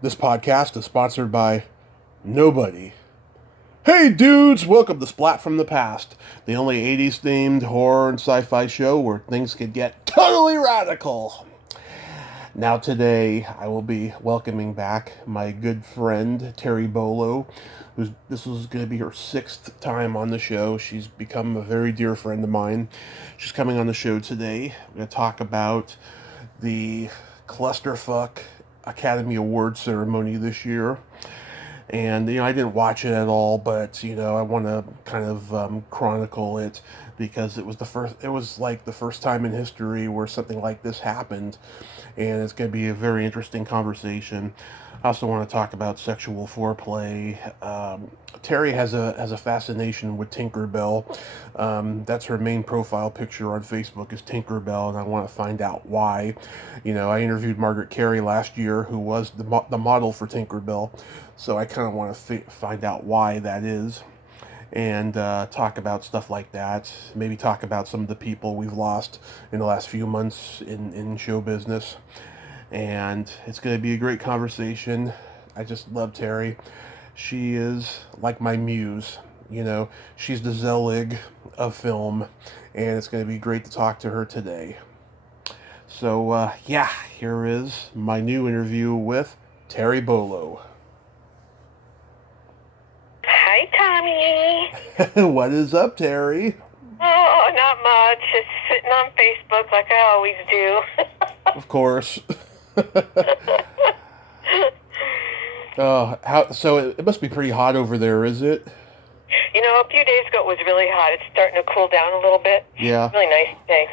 This podcast is sponsored by nobody. Hey dudes, welcome to Splat from the Past, the only 80s themed horror and sci fi show where things could get totally radical. Now, today, I will be welcoming back my good friend, Terry Bolo, this is going to be her sixth time on the show. She's become a very dear friend of mine. She's coming on the show today. We're going to talk about the clusterfuck Academy Award ceremony this year. And, I didn't watch it at all, but, I want to kind of chronicle it because it was like the first time in history where something like this happened. And it's going to be a very interesting conversation. I also want to talk about sexual foreplay. Terry has a fascination with Tinkerbell. That's her main profile picture on Facebook is Tinkerbell, and I want to find out why. I interviewed Margaret Carey last year, who was the model for Tinkerbell, so I kind of want to find out why that is, and talk about stuff like that. Maybe talk about some of the people we've lost in the last few months in show business. And it's going to be a great conversation. I just love Terry. She is like my muse. She's the Zelig of film, and it's going to be great to talk to her today. So, here is my new interview with Terry Bolo. Hi, Tommy. What is up, Terry? Oh, not much. Just sitting on Facebook like I always do. Of course. So it must be pretty hot over there, is it? A few days ago it was really hot. It's starting to cool down a little bit. Yeah. Really nice day.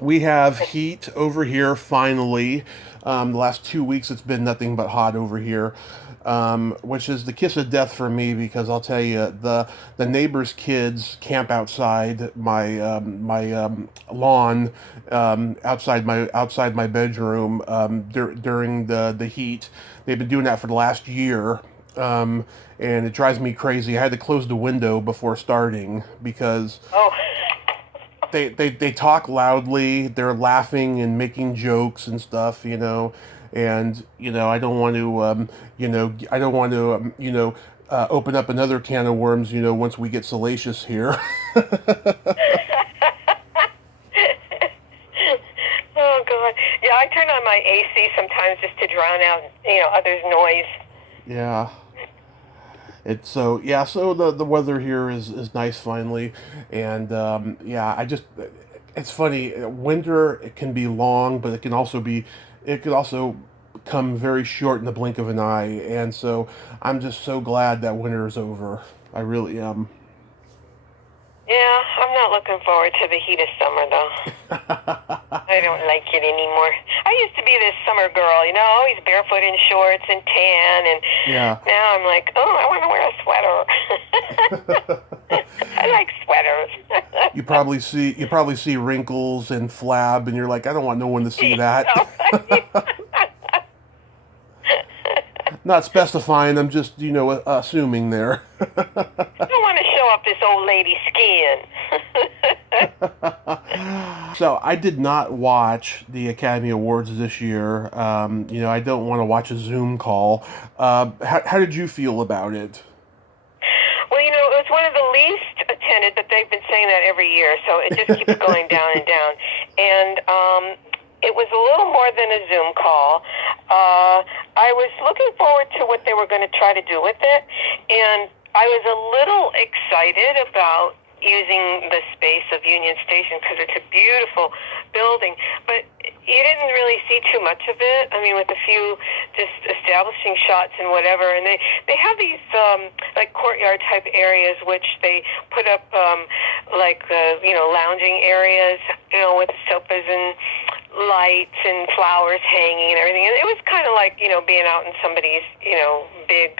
We have heat over here finally. The last 2 weeks it's been nothing but hot over here, which is the kiss of death for me because I'll tell you, the neighbors' kids camp outside my lawn, outside my bedroom during the heat. They've been doing that for the last year. And it drives me crazy. I had to close the window before starting because they talk loudly. They're laughing and making jokes and stuff, and I don't want to open up another can of worms, once we get salacious here. Oh God. Yeah, I turn on my AC sometimes just to drown out, others' noise. Yeah. So the weather here is nice finally, and it's funny. Winter, it can be long, but it could also come very short in the blink of an eye, and so I'm just so glad that winter is over. I really am. Yeah, I'm not looking forward to the heat of summer, though. I don't like it anymore. I used to be this summer girl, always barefoot in shorts and tan, and now I'm like, oh, I want to wear a sweater. I like sweaters. You probably see wrinkles and flab, and you're like, I don't want no one to see that. Not specifying, I'm just, assuming there. I don't want to show up this old lady's skin. So I did not watch the Academy Awards this year. I don't want to watch a Zoom call. How did you feel about it? Well, it was one of the least attended, but they've been saying that every year, so it just keeps going down and down. And it was a little more than a Zoom call. I was looking forward to what they were going to try to do with it, and I was a little excited about using the space of Union Station because it's a beautiful building, but you didn't really see too much of it. I mean, with a few just establishing shots and whatever, and they have these like courtyard type areas which they put up lounging areas, with sofas and lights and flowers hanging and everything. And it was kind of like being out in somebody's big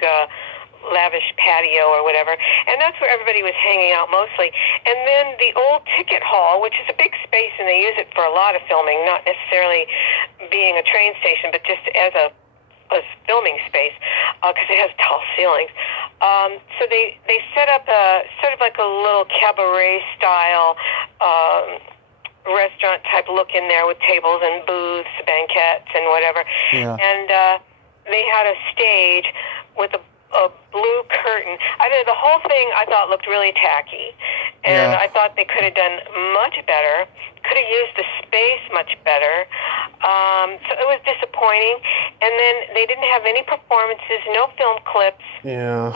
lavish patio or whatever, and that's where everybody was hanging out mostly. And then the old ticket hall, which is a big space, and they use it for a lot of filming, not necessarily being a train station, but just as a filming space, because it has tall ceilings. So they set up a sort of like a little cabaret style restaurant type look in there with tables and booths, banquettes, and whatever. Yeah. And they had a stage with a blue curtain. I don't know, the whole thing I thought looked really tacky, and I thought they could have done much better. Could have used the space much better. So it was disappointing. And then they didn't have any performances, no film clips. Yeah.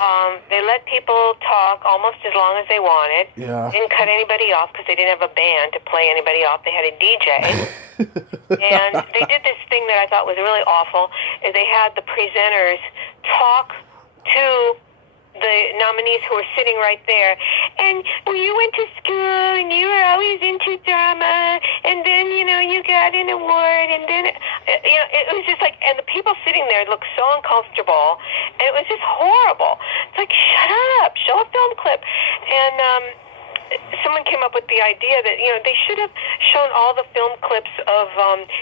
They let people talk almost as long as they wanted. Yeah. Didn't cut anybody off because they didn't have a band to play anybody off. They had a DJ. And they did this thing that I thought was really awful, is they had the presenters talk to the nominees who were sitting right there. And well, you went to school and you were always into drama, and then, you know, you got an award, and then, you know, it was just like, and the people sitting there looked so uncomfortable, and it was just horrible. It's like, shut up, show a film clip. And someone came up with the idea that, you know, they should have shown all the film clips of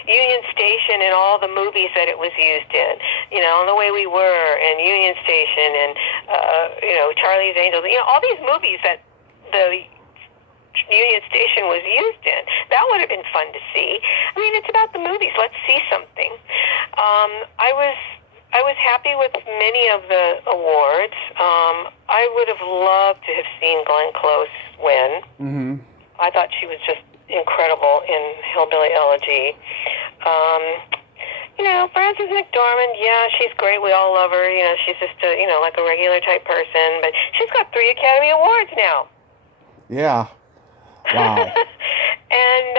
Union Station and all the movies that it was used in. You know, The Way We Were and Union Station and, you know, Charlie's Angels. You know, all these movies that the Union Station was used in. That would have been fun to see. I mean, it's about the movies. Let's see something. I was happy with many of the awards. I would have loved to have seen Glenn Close win. Mm-hmm. I thought she was just incredible in Hillbilly Elegy. You know, Frances McDormand, yeah, she's great. We all love her. You know, she's just a, you know, like a regular type person. But she's got 3 Academy Awards now. Yeah. Wow. And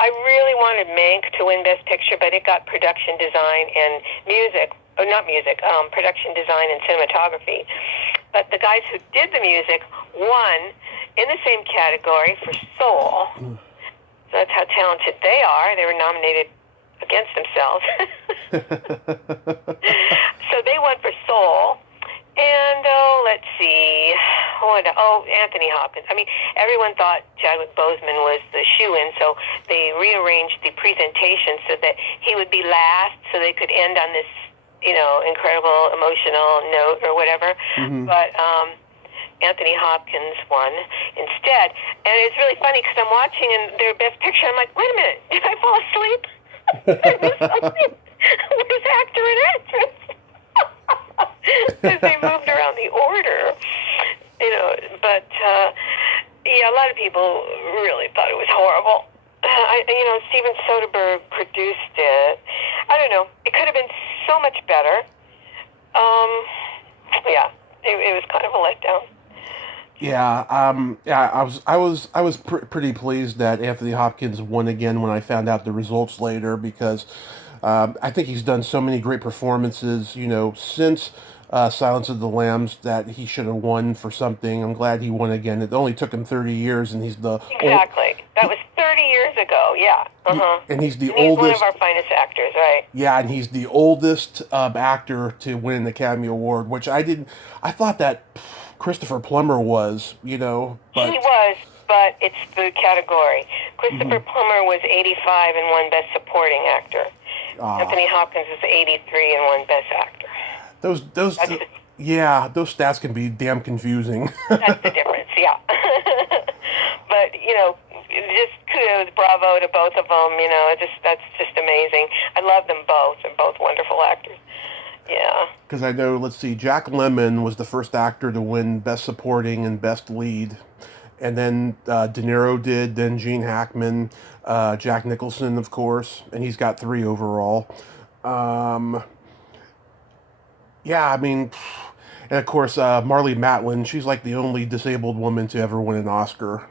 I really wanted Mank to win Best Picture, but it got production design and music. Oh, not music, production design and cinematography. But the guys who did the music won in the same category for Soul. So that's how talented they are. They were nominated against themselves. So they won for Soul. And, let's see, Anthony Hopkins. I mean, everyone thought Chadwick Boseman was the shoo-in, so they rearranged the presentation so that he would be last, so they could end on this, you know, incredible emotional note or whatever. Mm-hmm. But Anthony Hopkins won instead. And it's really funny because I'm watching and their Best Picture, I'm like, wait a minute, did I fall asleep? Where's actor and actress? Because they moved around the order, you know. But yeah, a lot of people really thought it was horrible. You know, Steven Soderbergh produced it. I don't know. It could have been so much better. Yeah, it was kind of a letdown. Yeah, I was pretty pleased that Anthony Hopkins won again when I found out the results later, because I think he's done so many great performances, you know, since Silence of the Lambs, that he should have won for something. I'm glad he won again. It only took him 30 years, and he's the That was 30 years ago. Yeah. Uh-huh. And he's he's oldest. One of our finest actors, right? Yeah, and he's the oldest actor to win an Academy Award, which I thought that Christopher Plummer was, you know. But... He was, but it's the category. Christopher Plummer was 85 and won Best Supporting Actor. Anthony Hopkins was 83 and won Best Actor. Those stats can be damn confusing. That's the difference, yeah. But, you know, just kudos, bravo to both of them, you know, that's just amazing. I love them both. They're both wonderful actors. Yeah. Because I know, let's see, Jack Lemmon was the first actor to win Best Supporting and Best Lead. And then De Niro did, then Gene Hackman, Jack Nicholson, of course, and he's got 3 overall. Yeah, I mean, and of course, Marlee Matlin, she's like the only disabled woman to ever win an Oscar.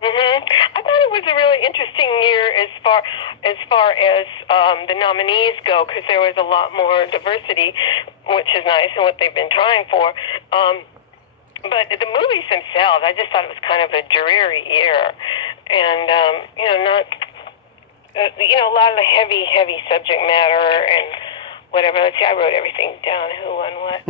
Mm-hmm. I thought it was a really interesting year as far as the nominees go, because there was a lot more diversity, which is nice, and what they've been trying for. But the movies themselves, I just thought it was kind of a dreary year, and you know, not you know, a lot of the heavy subject matter and whatever. Let's see, I wrote everything down. Who won what?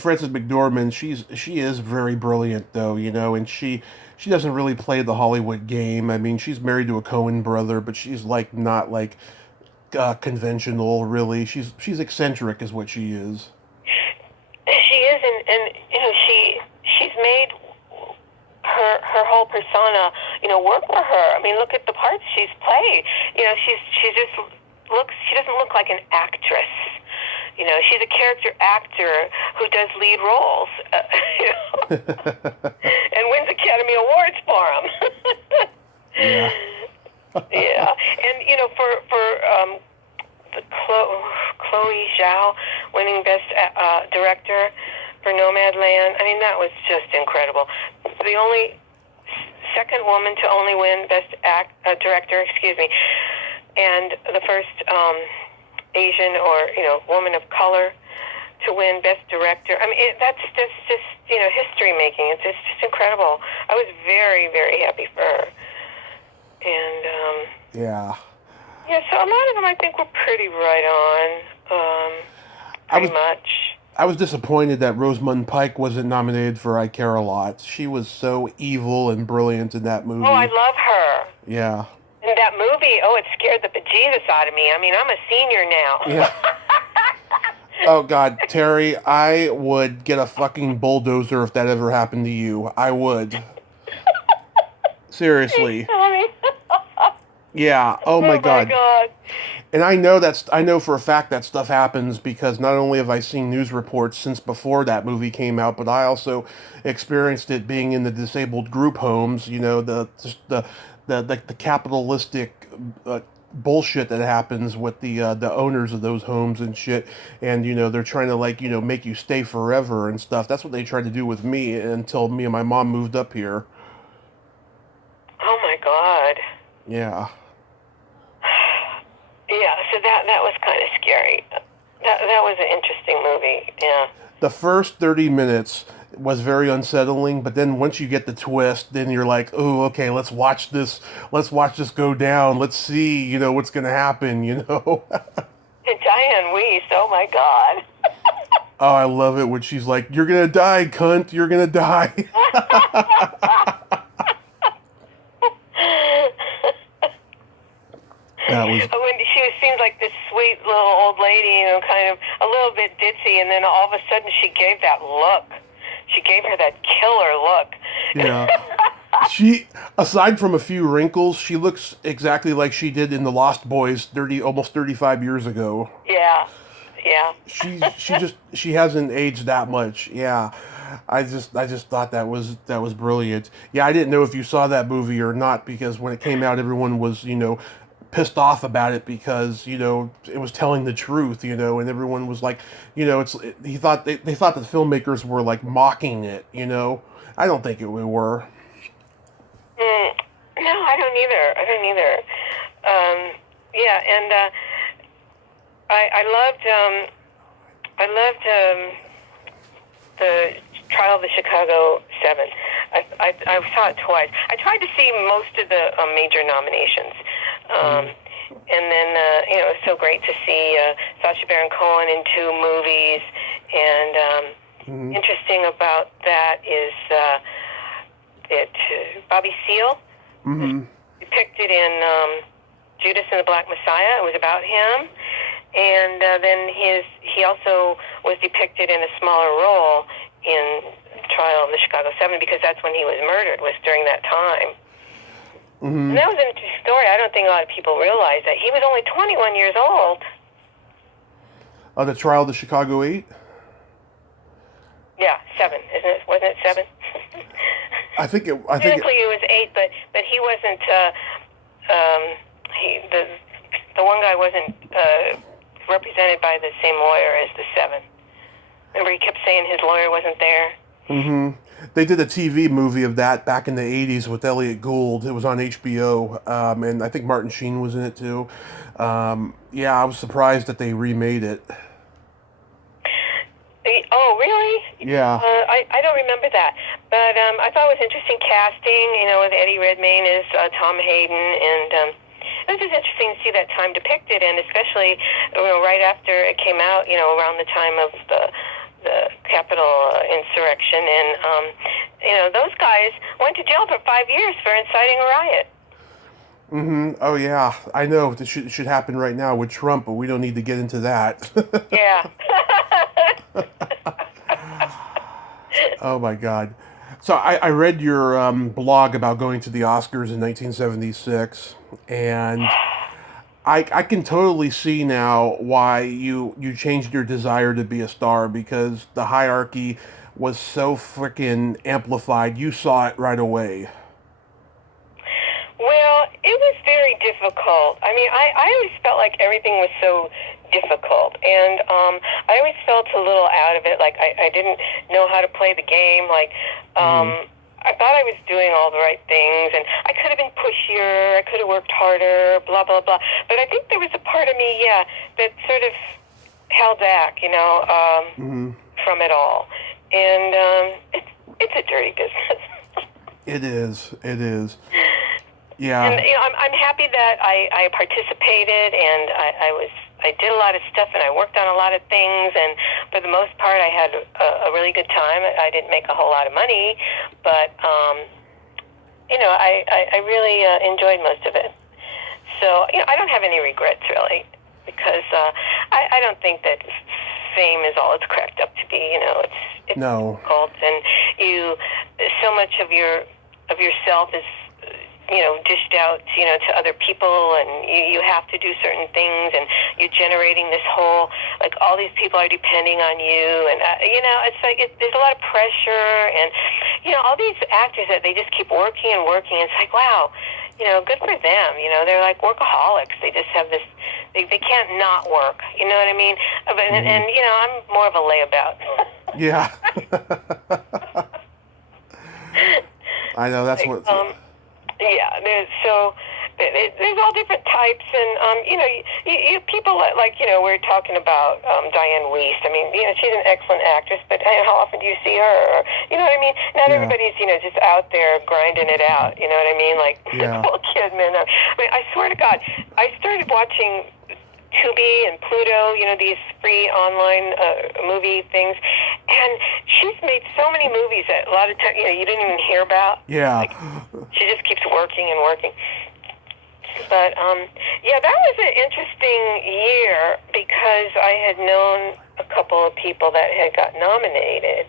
Frances McDormand, she is very brilliant, though, you know, and she doesn't really play the Hollywood game. I mean, she's married to a Coen brother, but she's like not like conventional, really. She's eccentric, is what she is. She is, and you know, she's made her whole persona, you know, work for her. I mean, look at the parts she's played. You know, she doesn't look like an actress. You know, she's a character actor who does lead roles, you know, and wins Academy Awards for them. Yeah. Yeah, and you know, for the Chloe Zhao winning Best Director for Nomadland. I mean, that was just incredible. The only second woman to only win Best Director, and the first Asian or, you know, woman of color to win Best Director. I mean, that's just you know, history making. It's just incredible. I was very, very happy for her. And Yeah. yeah, so a lot of them I think were pretty right on. Pretty much. I was disappointed that Rosamund Pike wasn't nominated for I Care a Lot. She was so evil and brilliant in that movie. Oh, I love her. Yeah. In that movie, it scared the bejesus out of me. I mean, I'm a senior now. Yeah. Oh, God, Terry, I would get a fucking bulldozer if that ever happened to you. I would. Seriously. Yeah. Oh my God. And I know for a fact that stuff happens because not only have I seen news reports since before that movie came out, but I also experienced it being in the disabled group homes. You know, the capitalistic bullshit that happens with the owners of those homes and shit. And you know, they're trying to, like, you know, make you stay forever and stuff. That's what they tried to do with me until me and my mom moved up here. Oh my God. Yeah. Yeah, so that was kind of scary. That was an interesting movie, yeah. The first 30 minutes was very unsettling, but then once you get the twist, then you're like, oh, okay, let's watch this go down. Let's see, you know, what's going to happen, you know? And Diane Weiss, oh my God. Oh, I love it when she's like, you're going to die, cunt, you're going to die. When she seemed like this sweet little old lady, you know, kind of a little bit ditzy, and then all of a sudden she gave that look. She gave her that killer look. Yeah. She, aside from a few wrinkles, she looks exactly like she did in The Lost Boys almost 35 years ago. Yeah. Yeah. She hasn't aged that much. Yeah. I just thought that was brilliant. Yeah, I didn't know if you saw that movie or not, because when it came out, everyone was, you know, pissed off about it because, you know, it was telling the truth, you know, and everyone was like, you know, they thought the filmmakers were like mocking it, you know. I don't think we were. No, I don't either. Yeah, and I loved the Trial of the Chicago 7. I saw it twice. I tried to see most of the major nominations. And then, you know, it was so great to see Sacha Baron Cohen in 2 movies. And interesting about that is Bobby Seale was depicted in Judas and the Black Messiah. It was about him. And then he also was depicted in a smaller role in Trial of the Chicago 7, because that's when he was murdered, was during that time. And that was an interesting story. I don't think a lot of people realize that. He was only 21 years old. Oh, the Trial of the Chicago 8? Yeah, 7, isn't it? Wasn't it 7? Technically it was 8, but he wasn't, the one guy wasn't represented by the same lawyer as the 7. Remember, he kept saying his lawyer wasn't there? They did a TV movie of that back in the 80s with Elliot Gould. It was on HBO, and I think Martin Sheen was in it too. Yeah, I was surprised that they remade it. Oh, really? Yeah. I don't remember that. But I thought it was interesting casting, you know, with Eddie Redmayne as Tom Hayden, and it was just interesting to see that time depicted, and especially, you know, right after it came out, you know, around the time of the Capitol insurrection, and you know, those guys went to jail for 5 years for inciting a riot. Oh yeah, I know. It should happen right now with Trump, but we don't need to get into that. Yeah. Oh my God. So I read your blog about going to the Oscars in 1976, and I can totally see now why you changed your desire to be a star, because the hierarchy was so freaking amplified. You saw it right away. Well, it was very difficult. I mean, I always felt like everything was so difficult, and I always felt a little out of it. Like I didn't know how to play the game. Like I thought I was doing all the right things, and I could have been pushier. I could have worked harder. Blah blah blah. But I think there was a part of me, yeah, that sort of held back, from it all. And it's a dirty business. It is. It is. Yeah. And I'm happy that I participated, and I did a lot of stuff, and I worked on a lot of things, and for the most part, I had a really good time. I didn't make a whole lot of money, but I really enjoyed most of it. So I don't have any regrets really, because I don't think that fame is all it's cracked up to be. It's No. difficult, and so much of yourself is dished out, to other people, and you have to do certain things, and you're generating this whole, like, all these people are depending on you, and, it's like, there's a lot of pressure, and, all these actors that they just keep working and working, it's like, wow, good for them, they're like workaholics, they just have this, they can't not work, you know what I mean? And I'm more of a layabout. Yeah. I know, that's what... Yeah, there's all different types, and you people like we're talking about Diane Wiest. I mean, she's an excellent actress, but how often do you see her? Or, you know what I mean? Not everybody's just out there grinding it out. You know what I mean? Like Nicole Kidman. I mean, I swear to God, I started watching Tubi and Pluto, these free online movie things, and she's made so many movies that a lot of times, you didn't even hear about. Yeah. Like, she just keeps working and working. But, that was an interesting year, because I had known a couple of people that had got nominated,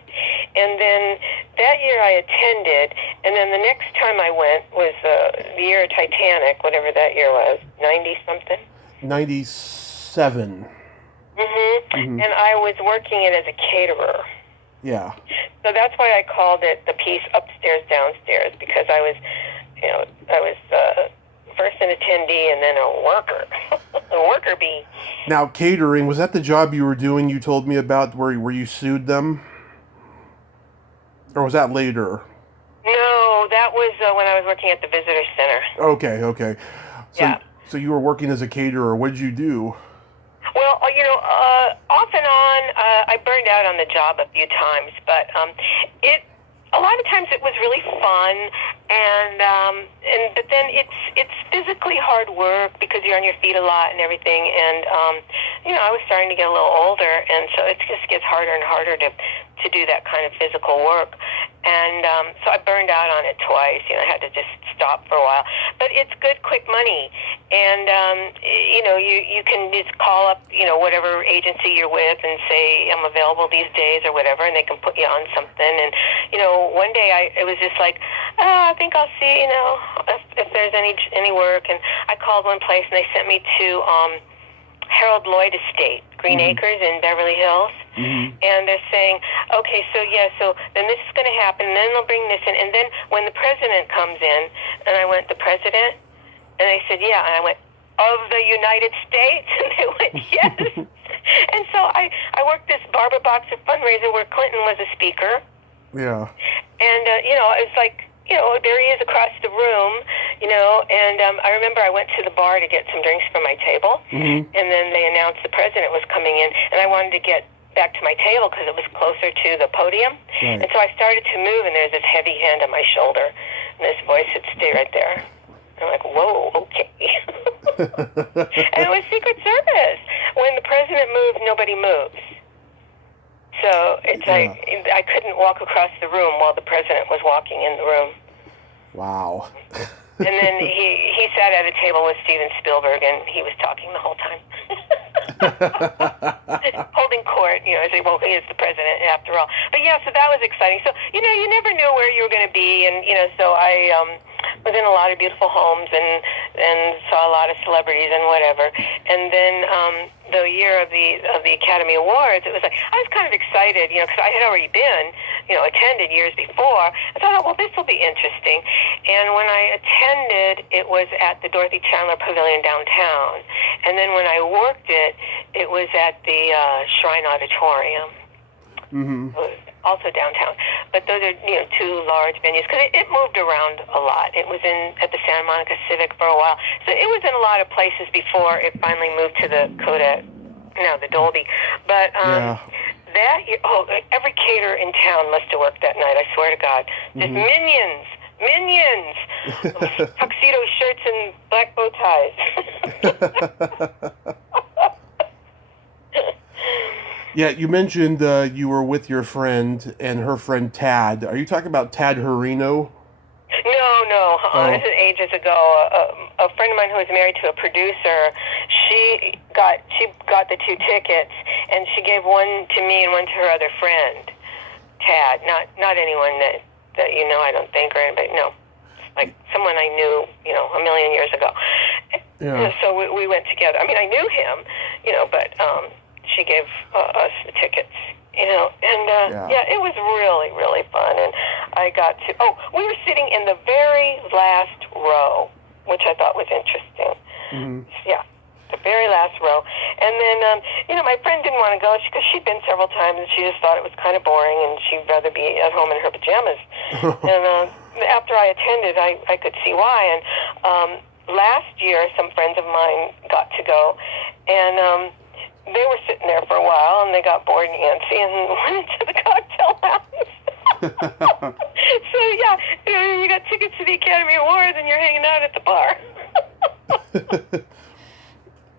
and then that year I attended, and then the next time I went was the year of Titanic, whatever that year was, 90-something? 97. And I was working it as a caterer. Yeah. So that's why I called it the piece upstairs, downstairs, because I was first an attendee and then a worker, a worker bee. Now, catering, was that the job you were doing you told me about where you sued them? Or was that later? No, that was when I was working at the visitor center. Okay. So you were working as a caterer. What did you do? Well, off and on, I burned out on the job a few times, but a lot of times it was really fun, but then it's physically hard work because you're on your feet a lot and everything, and I was starting to get a little older, and so it just gets harder and harder to do that kind of physical work. And so I burned out on it twice. I had to just stop for a while. But it's good, quick money. And, you can just call up, whatever agency you're with and say, I'm available these days or whatever, and they can put you on something. And, one day it was just like, I think I'll see, if there's any work. And I called one place, and they sent me to Harold Lloyd Estate, Green Acres in Beverly Hills. And they're saying, okay, so then this is going to happen, and then they'll bring this in, and then when the president comes in, and I went, the president? And they said, yeah, and I went, of the United States? And they went, yes. And so I worked this Barber Boxer fundraiser where Clinton was a speaker. Yeah. And, it's like, there he is across the room, and I remember I went to the bar to get some drinks for my table, and then they announced the president was coming in, and I wanted to get back to my table because it was closer to the podium. Right. And so I started to move, and there's this heavy hand on my shoulder, and this voice said, stay right there. And I'm like, whoa, okay. And it was Secret Service. When the president moves, nobody moves. So it's like I couldn't walk across the room while the president was walking in the room. Wow. And then he sat at a table with Steven Spielberg, and he was talking the whole time. Holding court, I say, well, he is the president after all. But yeah, so that was exciting. So, you never knew where you were going to be, and, so I was in a lot of beautiful homes, and, and saw a lot of celebrities and whatever. And then the year of the Academy Awards, it was like I was kind of excited, because I had already been, attended years before. I thought, oh, well, this will be interesting. And when I attended, it was at the Dorothy Chandler Pavilion downtown. And then when I worked it, it was at the Shrine Auditorium. Mm-hmm. Also downtown, but those are two large venues because it moved around a lot. It was at the Santa Monica Civic for a while, so it was in a lot of places before it finally moved to the Kovac, the Dolby. But that year, every caterer in town must have worked that night. I swear to God, just minions, tuxedo shirts and black bow ties. Yeah, you mentioned you were with your friend and her friend Tad. Are you talking about Tad Harino? No. This is ages ago. A friend of mine who was married to a producer, she got the 2 tickets, and she gave one to me and one to her other friend, Tad. Not anyone that I don't think, or anybody. No, like someone I knew, a million years ago. Yeah. So we went together. I mean, I knew him, but. She gave us the tickets, and it was really, really fun. And I got to, we were sitting in the very last row, which I thought was interesting. Mm-hmm. Yeah, the very last row. And then, my friend didn't want to go because she'd been several times, and she just thought it was kind of boring, and she'd rather be at home in her pajamas. And after I attended, I could see why. And last year, some friends of mine got to go, and they were sitting there for a while, and they got bored and antsy and went into the cocktail lounge. So, you got tickets to the Academy Awards, and you're hanging out at the bar.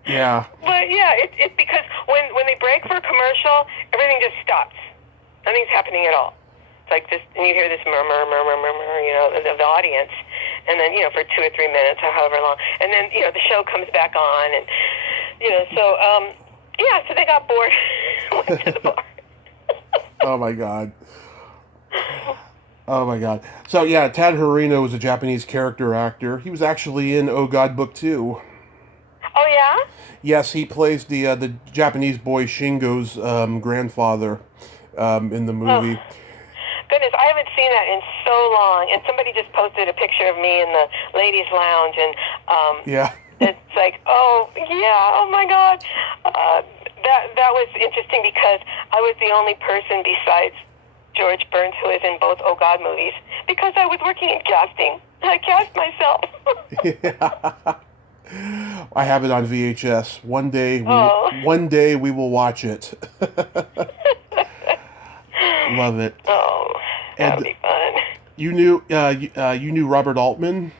Yeah. But, it's because when they break for a commercial, everything just stops. Nothing's happening at all. It's like this, and you hear this murmur, of the audience, and then, for 2 or 3 minutes or however long. And then, the show comes back on, and, so they got bored, went to the bar. Oh my God. So Tad Harino was a Japanese character actor. He was actually in Oh God Book 2. Oh yeah? Yes, he plays the Japanese boy Shingo's grandfather in the movie. Oh. Goodness, I haven't seen that in so long. And somebody just posted a picture of me in the ladies' lounge, and it's like, oh my God. That was interesting because I was the only person besides George Burns who is in both Oh God movies because I was working in casting. I cast myself. Yeah. I have it on VHS. One day we will watch it. Love it. Oh, that would be fun. You knew Robert Altman?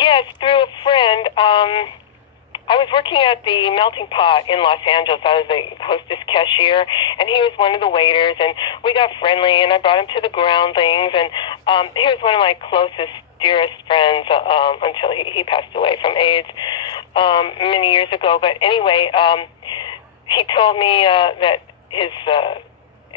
Yes, through a friend. I was working at the Melting Pot in Los Angeles. I was the hostess cashier, and he was one of the waiters, and we got friendly, and I brought him to the groundlings, and he was one of my closest, dearest friends until he passed away from AIDS many years ago. But anyway, he told me that his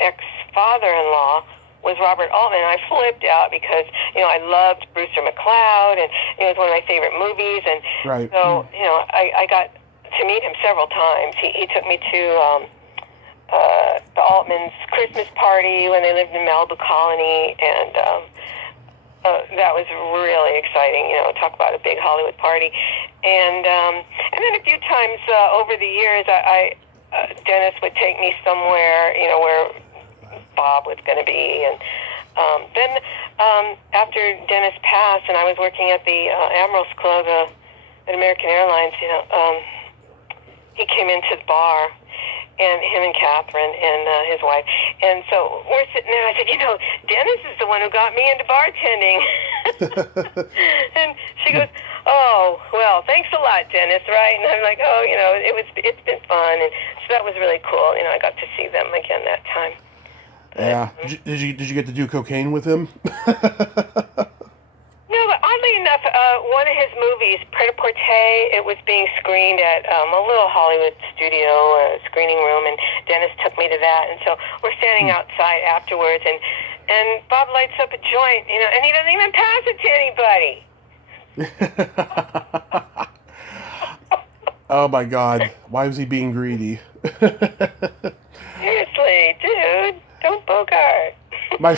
ex-father-in-law was Robert Altman. I flipped out because, I loved Brewster McCloud, and it was one of my favorite movies. And right. So, I got to meet him several times. He took me to the Altman's Christmas party when they lived in Malibu Colony, and that was really exciting, talk about a big Hollywood party. And then a few times over the years, Dennis would take me somewhere, where Bob was going to be, and then after Dennis passed, and I was working at the Admirals Club at American Airlines, he came into the bar, and him and Catherine and his wife, and so we're sitting there. I said, Dennis is the one who got me into bartending. And she goes, oh, well, thanks a lot, Dennis, right? And I'm like, oh, it's been fun, and so that was really cool. I got to see them again that time. Yeah. Did you get to do cocaine with him? No, but oddly enough, one of his movies, Pret-a-Porter, it was being screened at a little Hollywood studio screening room, and Dennis took me to that. And so we're standing outside afterwards, and Bob lights up a joint, and he doesn't even pass it to anybody. Oh my God! Why was he being greedy? Seriously, dude, don't bogart. my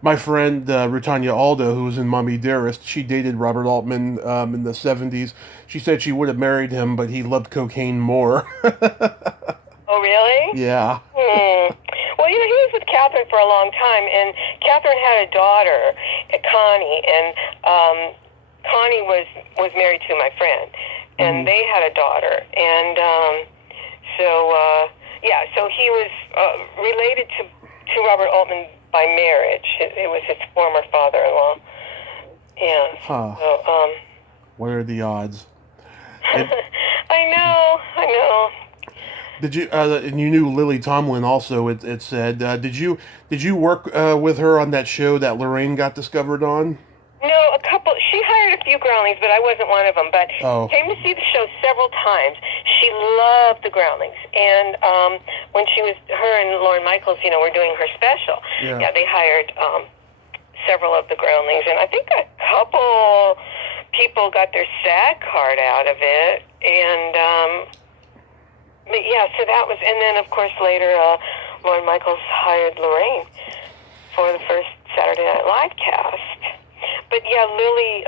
my friend Rutanya Aldo, who was in Mommie Dearest, she dated Robert Altman in the '70s. She said she would have married him, but he loved cocaine more. Oh, really? Yeah. Well, he was with Catherine for a long time, and Catherine had a daughter, Connie, and Connie was married to my friend, and they had a daughter, and so he was related to Robert Altman by marriage. It was his former father-in-law. Yeah. Huh. So, What are the odds? And I know. did you? And you knew Lily Tomlin also. It said. Did you work with her on that show that Lorraine got discovered on? No, a couple. She hired a few groundlings, but I wasn't one of them. But Oh. came to see the show several times. She loved the groundlings, and when her and Lauren Michaels, were doing her special. Yeah. They hired several of the groundlings, and I think a couple people got their SAG card out of it, and but yeah, so that was, and then of course later Lauren Michaels hired Lorraine for the first Saturday Night Live cast. But yeah, Lily,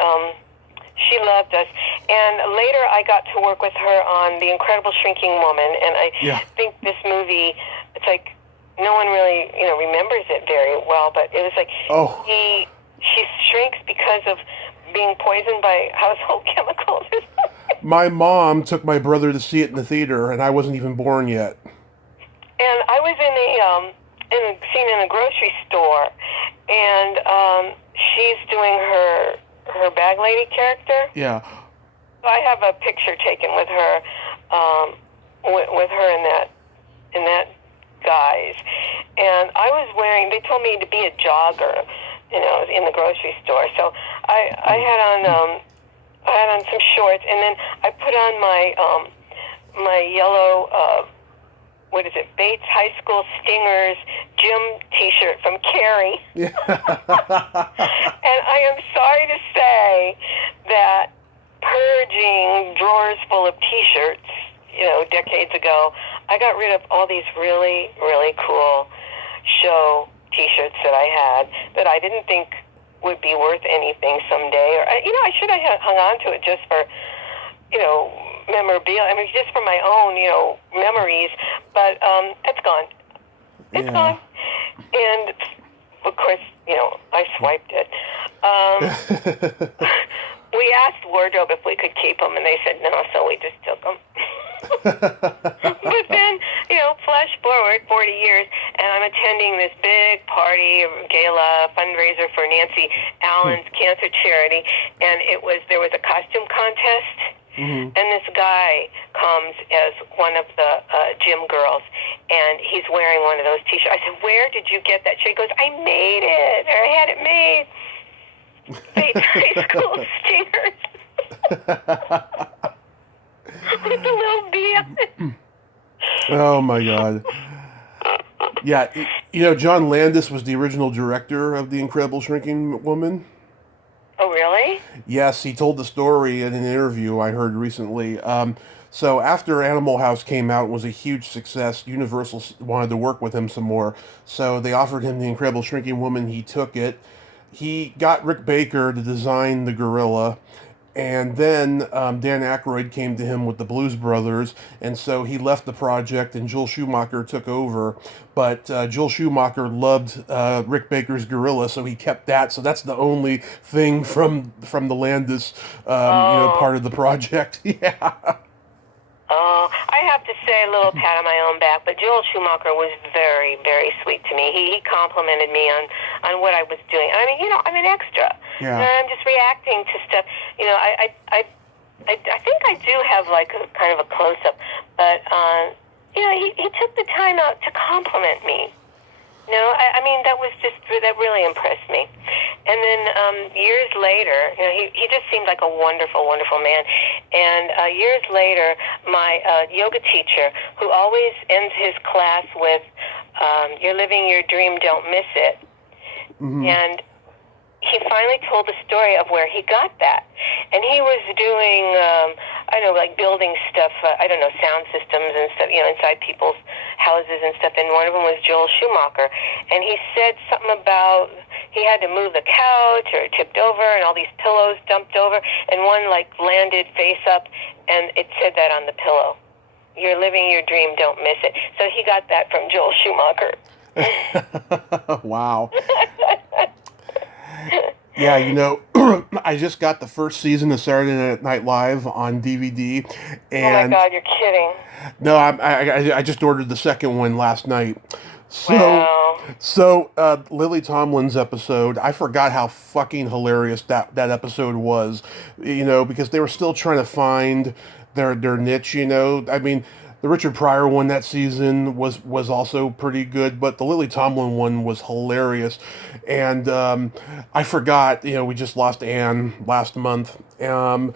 she loved us. And later I got to work with her on The Incredible Shrinking Woman, and I think this movie, it's like no one really, remembers it very well, but it was like she shrinks because of being poisoned by household chemicals. My mom took my brother to see it in the theater, and I wasn't even born yet. And I was in a scene in a grocery store, and she's doing her bag lady character. Yeah. So I have a picture taken with her, with her in that guise, and I was wearing. They told me to be a jogger, in the grocery store. So I had on some shorts, and then I put on my yellow. What is it? Bates High School Stingers gym T-shirt from Carrie. Yeah. And I am sorry to say that purging drawers full of T-shirts, decades ago, I got rid of all these really, really cool show T-shirts that I had that I didn't think would be worth anything someday. Or I should have hung on to it just for, memorabilia. I mean, just for my own, memories. But it's gone. It's gone. And of course, I swiped it. We asked wardrobe if we could keep them, and they said no, so we just took them. But then, flash forward 40 years, and I'm attending this big party, gala fundraiser for Nancy Allen's cancer charity, and there was a costume contest. And this guy comes as one of the gym girls, and he's wearing one of those T-shirts. I said, "Where did you get that shirt?" He goes, "I made it, or I had it made." Bates High School Stingers. With the little bee on it. Oh my God. Yeah, John Landis was the original director of The Incredible Shrinking Woman. Oh, really? Yes, he told the story in an interview I heard recently. So after Animal House came out and was a huge success, Universal wanted to work with him some more. So they offered him The Incredible Shrinking Woman. He took it. He got Rick Baker to design the gorilla. And then Dan Aykroyd came to him with the Blues Brothers, and so he left the project, and Joel Schumacher took over. But Joel Schumacher loved Rick Baker's gorilla, so he kept that. So that's the only thing from the Landis, part of the project. Yeah. Oh, I have to say a little pat on my own back, but Joel Schumacher was very, very sweet to me. He complimented me on what I was doing. I mean, I'm an extra. Yeah. And I'm just reacting to stuff. I think I do have like a kind of a close-up, but, he took the time out to compliment me. I mean, that really impressed me. And then years later, he just seemed like a wonderful, wonderful man. And years later, my yoga teacher, who always ends his class with, "You're living your dream, don't miss it." And he finally told the story of where he got that. And he was doing, I don't know, like building stuff, sound systems and stuff, inside people's houses and stuff. And one of them was Joel Schumacher. And he said something about he had to move the couch or it tipped over and all these pillows dumped over. And one, landed face up, and it said that on the pillow. You're living your dream, don't miss it. So he got that from Joel Schumacher. Wow. Yeah, I just got the first season of Saturday Night Live on DVD, and oh my God, you're kidding! No, I just ordered the second one last night. Wow. So Lily Tomlin's episode, I forgot how fucking hilarious that episode was, because they were still trying to find their niche. I mean, the Richard Pryor one that season was also pretty good, but the Lily Tomlin one was hilarious. And I forgot, we just lost Anne last month. Yeah.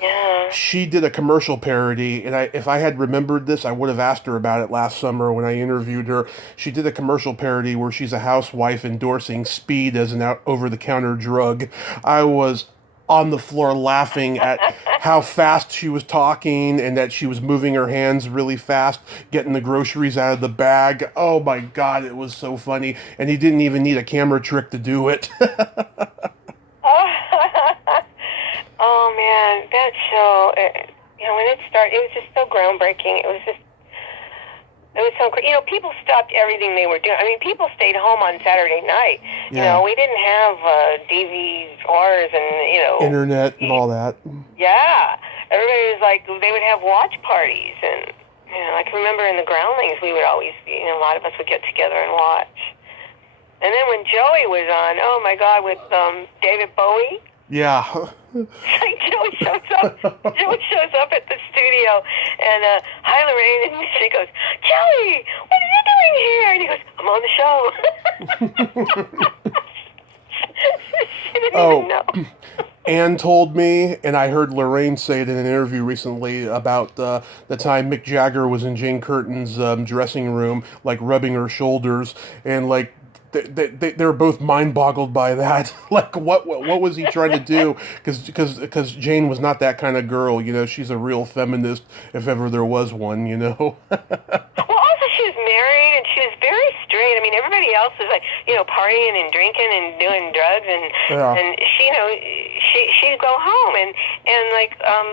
She did a commercial parody, and if I had remembered this, I would have asked her about it last summer when I interviewed her. She did a commercial parody where she's a housewife endorsing speed as an over-the-counter drug. I was on the floor laughing at how fast she was talking and that she was moving her hands really fast, getting the groceries out of the bag. Oh my God, it was so funny. And he didn't even need a camera trick to do it. Oh man, that show, when it started, it was just so groundbreaking. It was so great. People stopped everything they were doing. I mean, people stayed home on Saturday night. Yeah. We didn't have DVRs and, internet and all that. Yeah. Everybody was like, they would have watch parties. And, I can remember in the Groundlings, we would always, a lot of us would get together and watch. And then when Joey was on, oh my God, with David Bowie. Yeah. Joey shows up at the studio, and hi Lorraine, and she goes, Joey, what are you doing here? And he goes, I'm on the show. She didn't even know. Anne told me, and I heard Lorraine say it in an interview recently about the time Mick Jagger was in Jane Curtin's dressing room, rubbing her shoulders, and they were both mind-boggled by that. What was he trying to do? Because Jane was not that kind of girl. She's a real feminist, if ever there was one. Well, also she was married and she was very straight. I mean, everybody else was partying and drinking and doing drugs, and she, she'd go home and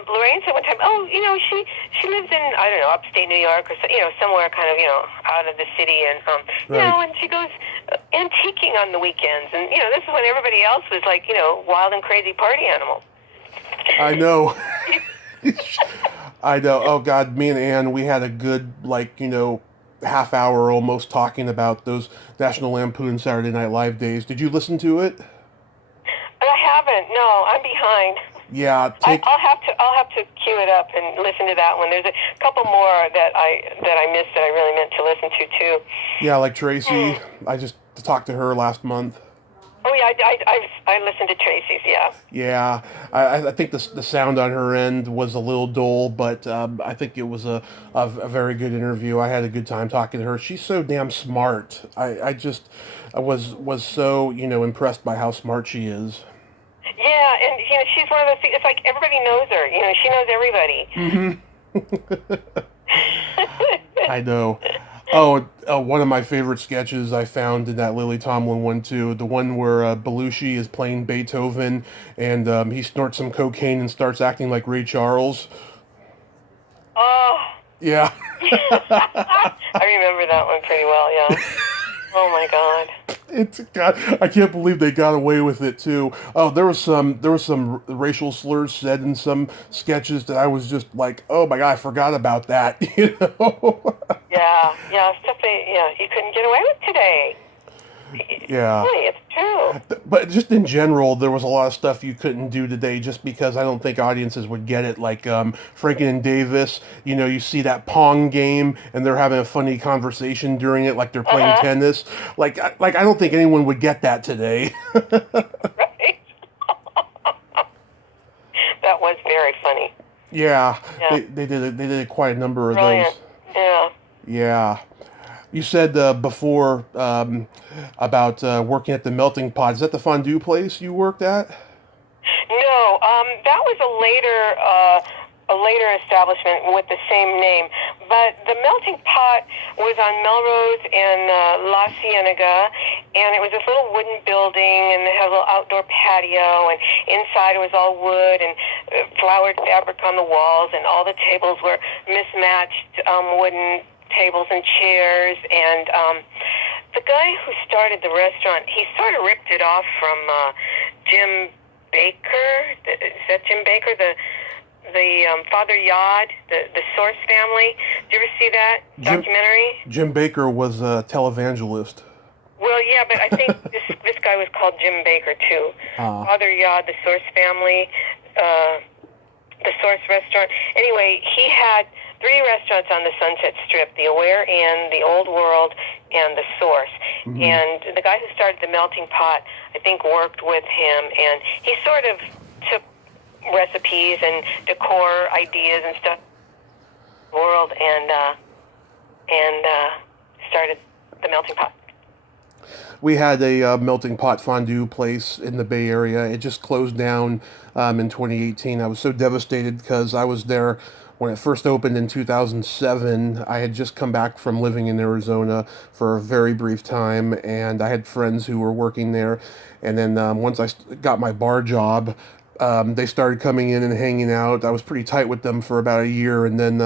Lorraine said one time, she lives in upstate New York or somewhere kind of out of the city, and and she goes antiquing on the weekends, and this is when everybody else was wild and crazy party animals. I know. I know. Oh God, me and Ann, we had a good half hour almost talking about those National Lampoon Saturday Night Live days. Did you listen to it? I haven't. No, I'm behind. Yeah, I'll have to queue it up and listen to that one. There's a couple more that I missed that I really meant to listen to too. Yeah, like Tracy. I just talked to her last month. Oh yeah, I listened to Tracy's. Yeah. Yeah, I think the sound on her end was a little dull, but I think it was a very good interview. I had a good time talking to her. She's so damn smart. I was so impressed by how smart she is. Yeah, and she's one of those. It's like everybody knows her. She knows everybody. Mm-hmm. I know. Oh, one of my favorite sketches I found in that Lily Tomlin one too. The one where Belushi is playing Beethoven, and he snorts some cocaine and starts acting like Ray Charles. Oh. Yeah. I remember that one pretty well. Yeah. Oh my God. God, I can't believe they got away with it too. Oh, there was some racial slurs said in some sketches that I was just like, oh my God, I forgot about that. Yeah, stuff you couldn't get away with today. Yeah. Really, it's true. But just in general, there was a lot of stuff you couldn't do today just because I don't think audiences would get it. Like Franken and Davis, you see that Pong game and they're having a funny conversation during it, like they're playing tennis. Like I don't think anyone would get that today. Right. That was very funny. Yeah. They did quite a number of Brilliant. those. Yeah. Yeah. You said before about working at the melting pot. Is that the fondue place you worked at? No, that was a later establishment with the same name. But the melting pot was on Melrose and La Cienega, and it was this little wooden building, and they had a little outdoor patio, and inside it was all wood and flowered fabric on the walls, and all the tables were mismatched wooden tables and chairs, and the guy who started the restaurant, he sort of ripped it off from Jim Baker. Is that Jim Baker? The Father Yod, the Source family. Did you ever see that documentary? Jim Baker was a televangelist. Well, yeah, but I think this guy was called Jim Baker too. Father Yod, the Source family, the Source restaurant. Anyway, he had 3 restaurants on the Sunset Strip: the Aware Inn, the Old World, and the Source. Mm-hmm. And the guy who started the Melting Pot, I think, worked with him, and he sort of took recipes and decor ideas and stuff world and started the Melting Pot. We had a melting pot fondue place in the Bay Area. It just closed down in 2018. I was so devastated because I was there when it first opened in 2007. I had just come back from living in Arizona for a very brief time, and I had friends who were working there. And then once I got my bar job, they started coming in and hanging out. I was pretty tight with them for about a year, and then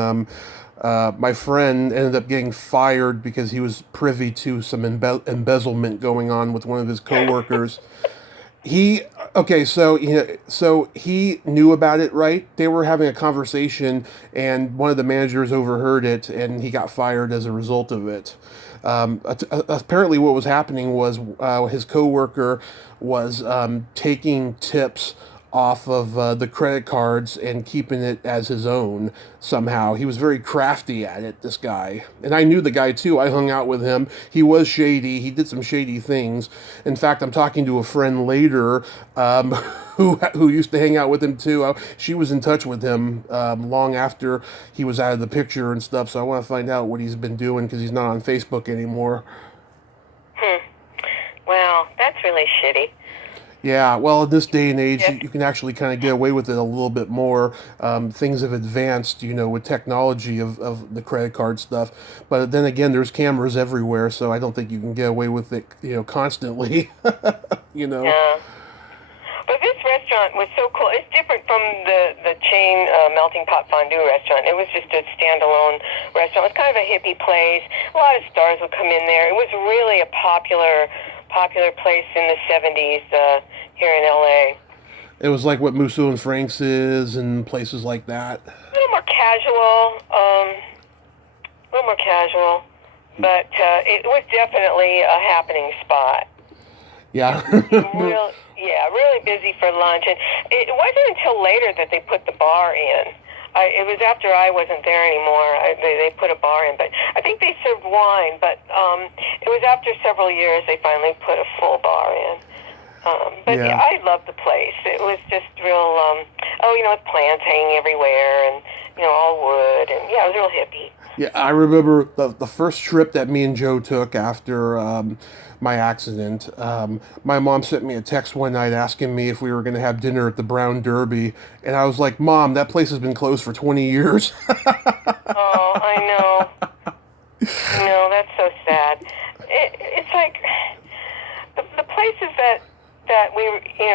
my friend ended up getting fired because he was privy to some embezzlement going on with one of his coworkers. So he knew about it, right? They were having a conversation, and one of the managers overheard it, and he got fired as a result of it. Apparently, what was happening was his coworker was taking tips off of the credit cards and keeping it as his own somehow. He was very crafty at it, this guy. And I knew the guy too. I hung out with him. He was shady. He did some shady things. In fact, I'm talking to a friend later who used to hang out with him too. She was in touch with him long after he was out of the picture and stuff. So I want to find out what he's been doing because he's not on Facebook anymore. Well, that's really shitty. Yeah, well, in this day and age, you can actually kind of get away with it a little bit more. Things have advanced, with technology of the credit card stuff. But then again, there's cameras everywhere, so I don't think you can get away with it, constantly, Yeah. But this restaurant was so cool. It's different from the chain Melting Pot Fondue restaurant. It was just a standalone restaurant. It was kind of a hippie place. A lot of stars would come in there. It was really a popular place in the 70s here in LA. It was like what Musso and Frank's is and places like that. A little more casual, but it was definitely a happening spot. Yeah. Really busy for lunch, and it wasn't until later that they put the bar in. It was after I wasn't there anymore. They put a bar in, but I think they served wine. But it was after several years they finally put a full bar in. Yeah, I loved the place. It was just real. With plants hanging everywhere, and all wood, and it was real hippie. Yeah, I remember the first trip that me and Joe took after my accident. My mom sent me a text one night asking me if we were going to have dinner at the Brown Derby, and I was like, "Mom, that place has been closed for 20 years." Oh, I know. No, that's so sad. It's like the places that we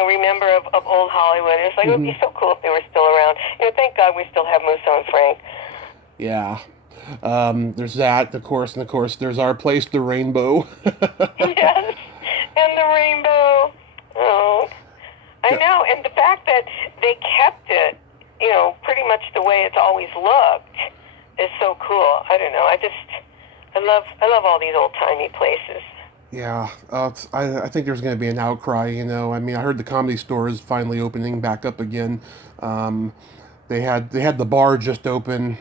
remember of old Hollywood. It's like, it would be so cool if they were still around. Thank God we still have Musso and Frank. Yeah. There's that, of course, and there's our place, the Rainbow. Yes, and the Rainbow. Oh, I know, and the fact that they kept it, pretty much the way it's always looked, is so cool. I don't know. I love all these old timey places. Yeah, I think there's going to be an outcry. I mean, I heard the Comedy Store is finally opening back up again. They had the bar just open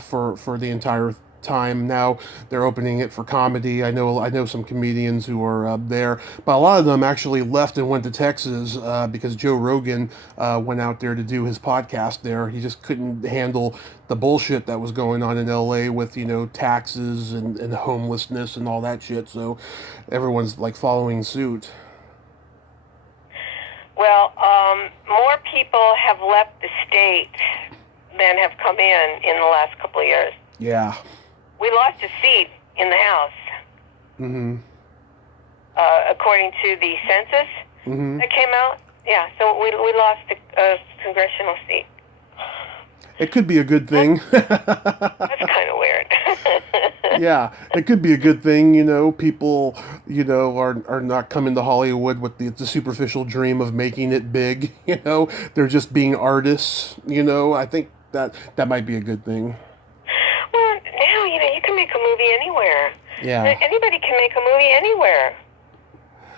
for the entire time. Now they're opening it for comedy. I know some comedians who are there, but a lot of them actually left and went to Texas because Joe Rogan went out there to do his podcast there. He just couldn't handle the bullshit that was going on in LA with, taxes and homelessness and all that shit. So everyone's like following suit. Well, more people have left the state than have come in the last couple of years. Yeah. We lost a seat in the House. Mm-hmm. According to the census Mm-hmm. that came out. Yeah, so we lost a congressional seat. It could be a good thing. That's kind of weird. Yeah, it could be a good thing, people, are not coming to Hollywood with the superficial dream of making it big, they're just being artists, I think that might be a good thing. Well, now, you can make a movie anywhere. Yeah. Anybody can make a movie anywhere.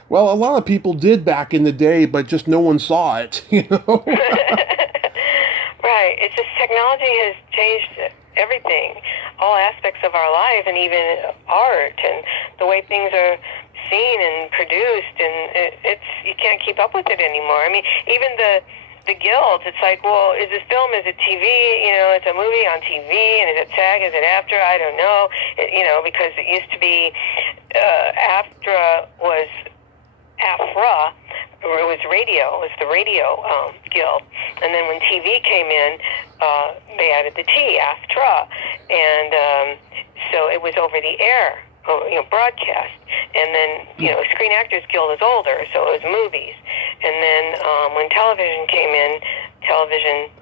Well, a lot of people did back in the day, but just no one saw it, Right. It's just technology has changed everything, all aspects of our life, and even art and the way things are seen and produced, and you can't keep up with it anymore. I mean, even the guilds, it's like, well, is this film, is it TV? It's a movie on TV, and is it SAG, is it AFTRA? I don't know. Because it used to be AFTRA was AFRA, or it was radio, it was the radio guild. And then when TV came in, they added the T, AFTRA. And so it was over the air, broadcast. And then, Screen Actors Guild is older, so it was movies. And then when television came in, television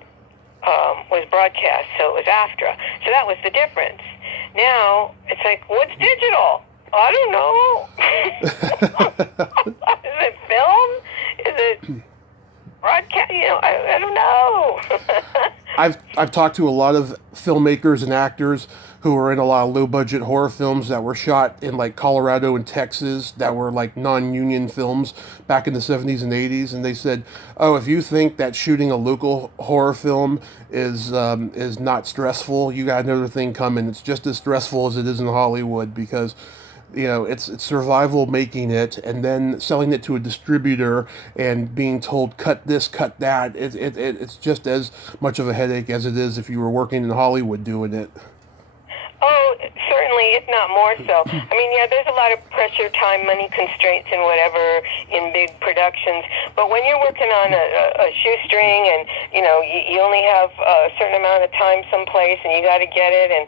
was broadcast, so it was AFTRA. So that was the difference. Now, it's like, what's digital? I don't know. Is it film? Is it broadcast? I don't know. I've talked to a lot of filmmakers and actors who were in a lot of low-budget horror films that were shot in, like, Colorado and Texas, that were, like, non-union films back in the 70s and 80s, and they said, oh, if you think that shooting a local horror film is not stressful, you got another thing coming. It's just as stressful as it is in Hollywood, because it's survival making it and then selling it to a distributor and being told cut this, cut that. It's just as much of a headache as it is if you were working in Hollywood doing it. Oh, certainly, if not more so. I mean, yeah, there's a lot of pressure, time, money constraints, and whatever in big productions. But when you're working on a shoestring, and you only have a certain amount of time someplace, and you got to get it, and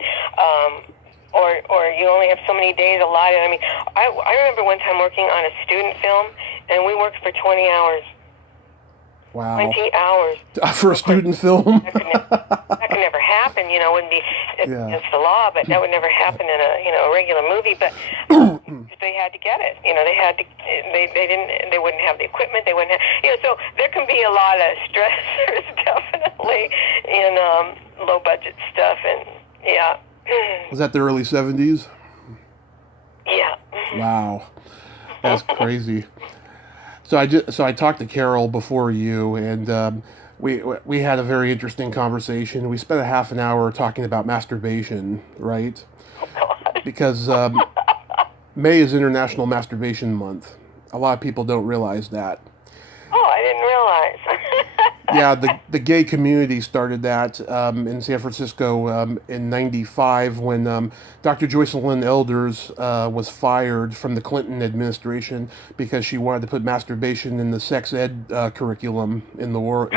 or you only have so many days allotted. I mean, I remember one time working on a student film, and we worked for 20 hours. Wow. 20 hours. For a student film? That could never happen, wouldn't be against the law, but that would never happen in a regular movie. But they had to get it. They had to. They wouldn't have the equipment. They wouldn't have. So there can be a lot of stressors, definitely, in low budget stuff, and yeah. Was that the early 70s? Yeah. Wow. That's crazy. So I talked to Carol before you, and we had a very interesting conversation. We spent a half an hour talking about masturbation, right? Oh, God. Because May is International Masturbation Month. A lot of people don't realize that. Oh, I didn't realize. Yeah, the gay community started that in San Francisco in '95 when Dr. Joycelyn Elders was fired from the Clinton administration because she wanted to put masturbation in the sex ed curriculum in the world.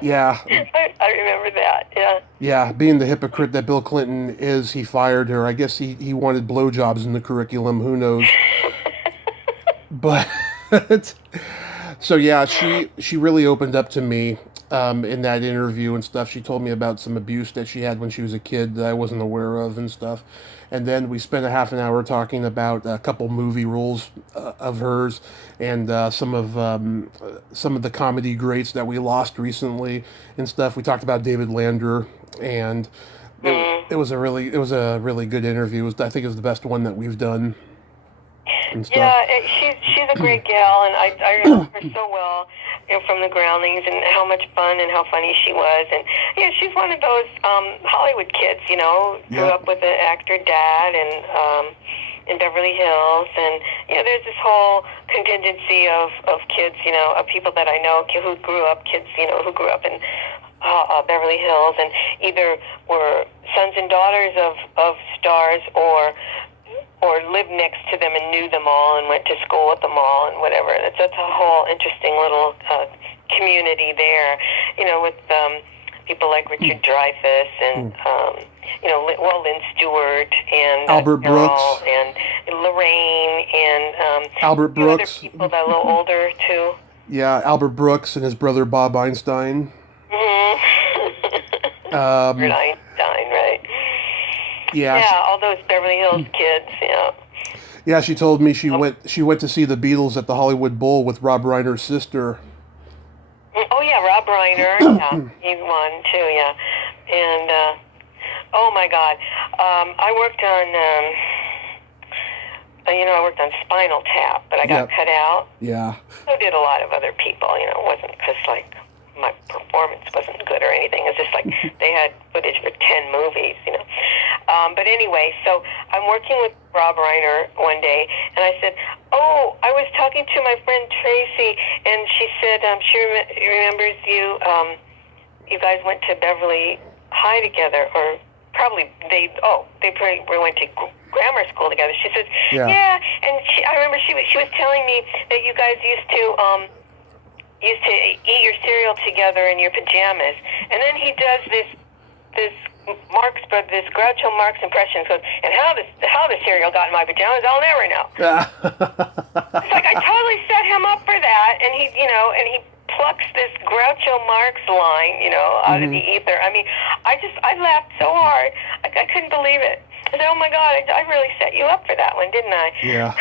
Yeah. I remember that. Yeah. Yeah, being the hypocrite that Bill Clinton is, he fired her. I guess he wanted blowjobs in the curriculum. Who knows? But. So yeah, she really opened up to me in that interview and stuff. She told me about some abuse that she had when she was a kid that I wasn't aware of and stuff. And then we spent a half an hour talking about a couple movie roles of hers and some of the comedy greats that we lost recently and stuff. We talked about David Lander, and it was a really good interview. I think it was the best one that we've done. Yeah, she's a great gal, and I remember her so well. from the Groundlings, and how much fun and how funny she was. And she's one of those Hollywood kids, grew up with an actor dad, and in Beverly Hills, and there's this whole contingency of kids, of people that I know who grew up in Beverly Hills, and either were sons and daughters of stars, or lived next to them and knew them all and went to school with them all and whatever. That's a whole interesting little community there, with people like Richard Dreyfuss and Lynn Stewart and Albert Brooks and Lorraine and Albert Brooks. Other people that are a little older too. Yeah, Albert Brooks and his brother Bob Einstein. Mm-hmm. Einstein, right? Yeah, all those Beverly Hills kids. Yeah, she told me she went to see the Beatles at the Hollywood Bowl with Rob Reiner's sister. Oh yeah, Rob Reiner. Yeah, he's one too. Yeah, and oh my God, I worked on. I worked on Spinal Tap, but I got cut out. Yeah. So did a lot of other people. It wasn't because my performance wasn't good or anything. It's just they had footage for 10 movies, But anyway, so I'm working with Rob Reiner one day, and I said, "Oh, I was talking to my friend Tracy, and she said she remembers you. You guys went to Beverly High together, or probably they probably went to grammar school together." She says, "Yeah," and I remember she was telling me that you guys used to eat your cereal together in your pajamas. And then he does this Groucho Marx impression. Goes, and how the cereal got in my pajamas, I'll never know. It's like I totally set him up for that, and he plucks this Groucho Marx line, out of the ether. I mean, I laughed so hard, I couldn't believe it. I said, "Oh my God, I really set you up for that one, didn't I?" Yeah.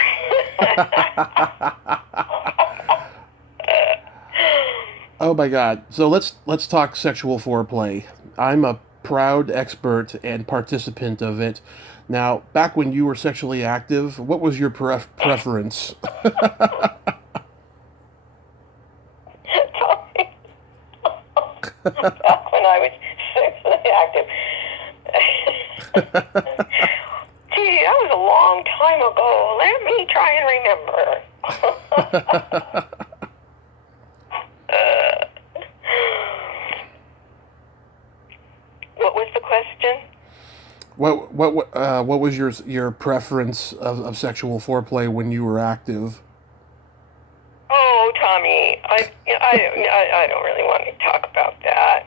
Oh my God. So let's talk sexual foreplay. I'm a proud expert and participant of it. Now, back when you were sexually active, what was your preference? Back when I was sexually active. Gee, that was a long time ago. Let me try and remember. What was the question? What was your preference of sexual foreplay when you were active? Oh, Tommy, I don't really want to talk about that.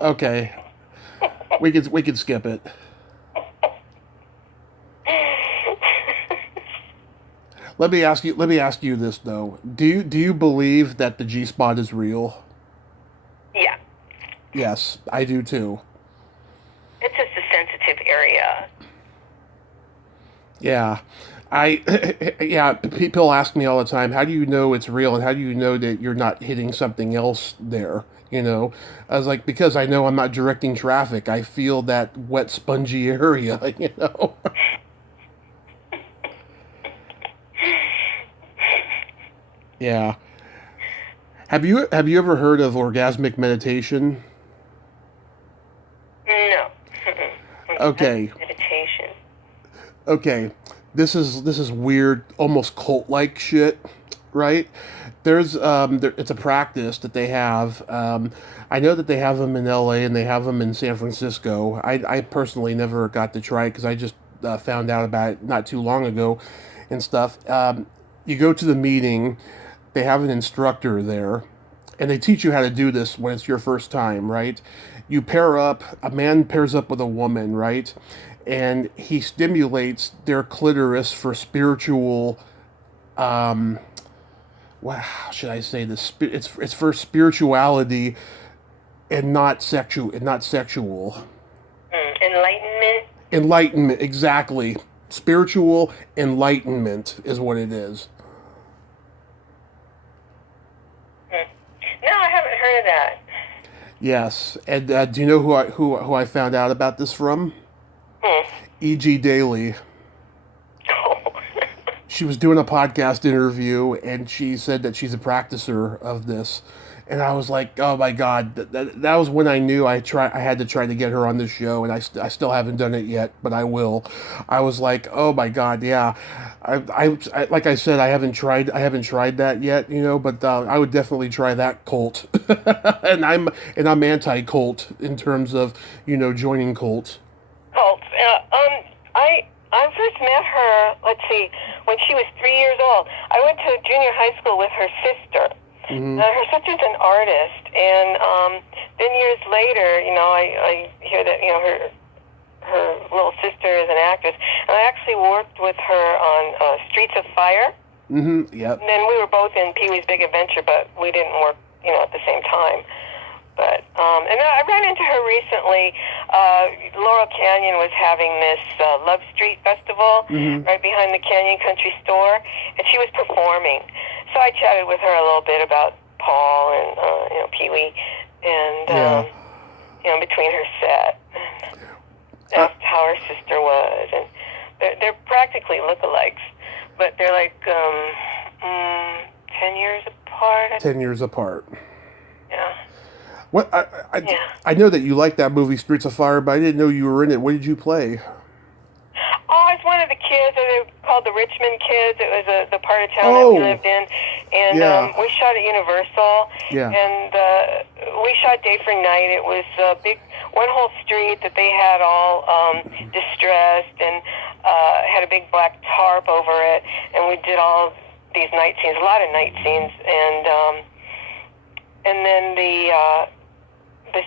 Okay. We could skip it. Let me ask you this though. Do you believe that the G-spot is real? Yeah. Yes, I do too. It's just a sensitive area. Yeah. People ask me all the time, how do you know it's real, and how do you know that you're not hitting something else there? I was like, because I know I'm not directing traffic. I feel that wet, spongy area, Yeah. Have you ever heard of orgasmic meditation? No. Okay. Meditation. Okay. This is weird, almost cult-like shit, right? There's it's a practice that they have. I know that they have them in LA and they have them in San Francisco. I personally never got to try it because I just found out about it not too long ago and stuff. You go to the meeting, they have an instructor there, and they teach you how to do this when it's your first time, right? You pair up, a man pairs up with a woman, right? And he stimulates their clitoris for spiritual, how should I say this? It's for spirituality and not sexual. Enlightenment? Enlightenment, exactly. Spiritual enlightenment is what it is. No, I haven't heard of that. Yes, and do you know who I found out about this from? E.G. Daily. Oh. she was doing a podcast interview, and she said that she's a practicer of this. And I was like, oh my God, that was when I knew I had to try to get her on this show, and I still haven't done it yet, but I will. I was like, oh my God, yeah. I like I said, I haven't tried that yet, but I would definitely try that cult. and I'm anti-cult in terms of, joining cults. Cults. I first met her, let's see, when she was 3 years old. I went to junior high school with her sister. Mm-hmm. Her sister's an artist, and then years later, I hear that her little sister is an actress, and I actually worked with her on Streets of Fire. Mm-hmm. Yep. And then we were both in Pee-wee's Big Adventure, but we didn't work, at the same time. But and I ran into her recently. Laurel Canyon was having this Love Street Festival right behind the Canyon Country Store, and she was performing. So I chatted with her a little bit about Paul and Pee-wee, and between her set, asked how her sister was, and they're practically lookalikes, but they're like 10 years apart. 10 years apart. Yeah. What I know that you like that movie Streets of Fire, but I didn't know you were in it. What did you play? Oh, I was one of the kids. They were called the Richmond Kids. It was the part of town that we lived in, and we shot at Universal. Yeah. And we shot day for night. It was a big one whole street that they had all distressed and had a big black tarp over it, and we did all these night scenes, a lot of night scenes, and then the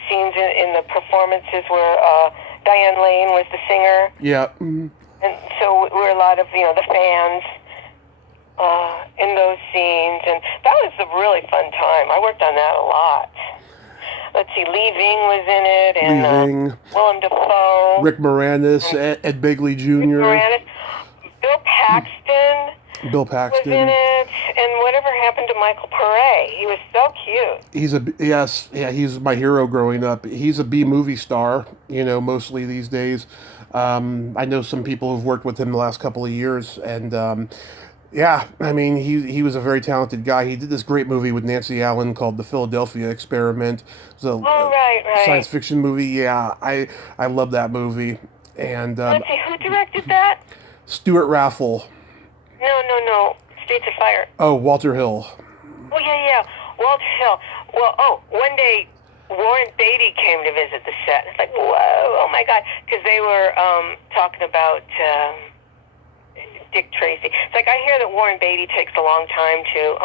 scenes in the performances were Diane Lane was the singer. Yeah. Mm-hmm. And so we were a lot of, the fans in those scenes. And that was a really fun time. I worked on that a lot. Let's see, Lee Ving was in it, and Willem Dafoe. Rick Moranis, Ed Begley Jr. Rick Moranis. Bill Paxton. Was in it, and whatever happened to Michael Pare? He was so cute. He's my hero growing up. He's a B movie star, mostly these days. I know some people who've worked with him the last couple of years, and he was a very talented guy. He did this great movie with Nancy Allen called The Philadelphia Experiment. It was a science fiction movie. Yeah, I love that movie. And let's see, who directed that? Stuart Raffle. No. Streets of Fire. Oh, Walter Hill. Oh, yeah. Walter Hill. Well, one day Warren Beatty came to visit the set. It's like, whoa, oh my God. Because they were talking about Dick Tracy. It's like, I hear that Warren Beatty takes a long time to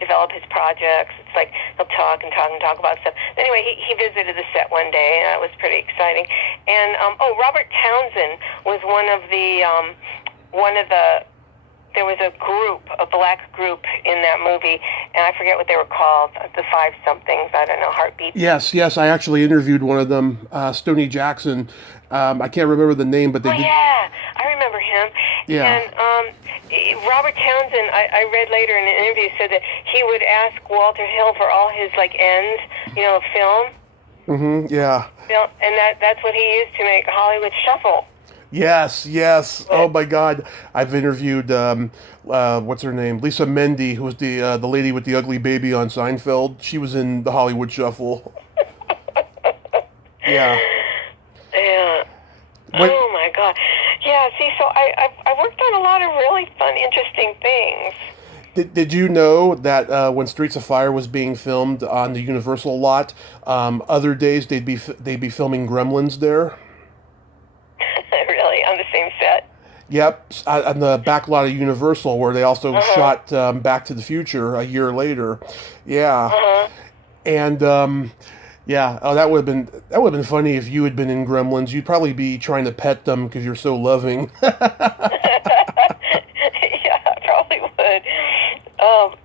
develop his projects. It's like he'll talk about stuff. Anyway, he visited the set one day, and it was pretty exciting. And, Robert Townsend was one of the there was a black group in that movie, and I forget what they were called, the Five Somethings, I don't know, Heartbeat. Yes, I actually interviewed one of them, Stoney Jackson. I can't remember the name, but they did. Yeah, I remember him. Yeah. And Robert Townsend, I read later in an interview, said that he would ask Walter Hill for all his, ends, of film. Mm-hmm, yeah. And that's what he used to make Hollywood Shuffle. Yes. Oh my God, I've interviewed what's her name, Lisa Mendy, who was the lady with the ugly baby on Seinfeld. She was in the Hollywood Shuffle. Yeah. Yeah. Oh my God. Yeah. See, so I worked on a lot of really fun, interesting things. Did you know that when Streets of Fire was being filmed on the Universal lot, other days they'd be filming Gremlins there? Really? On the same set? Yep, on the back lot of Universal, where they also shot Back to the Future a year later. Yeah. And that would have been funny if you had been in Gremlins. You'd probably be trying to pet them because you're so loving. Yeah, I probably would.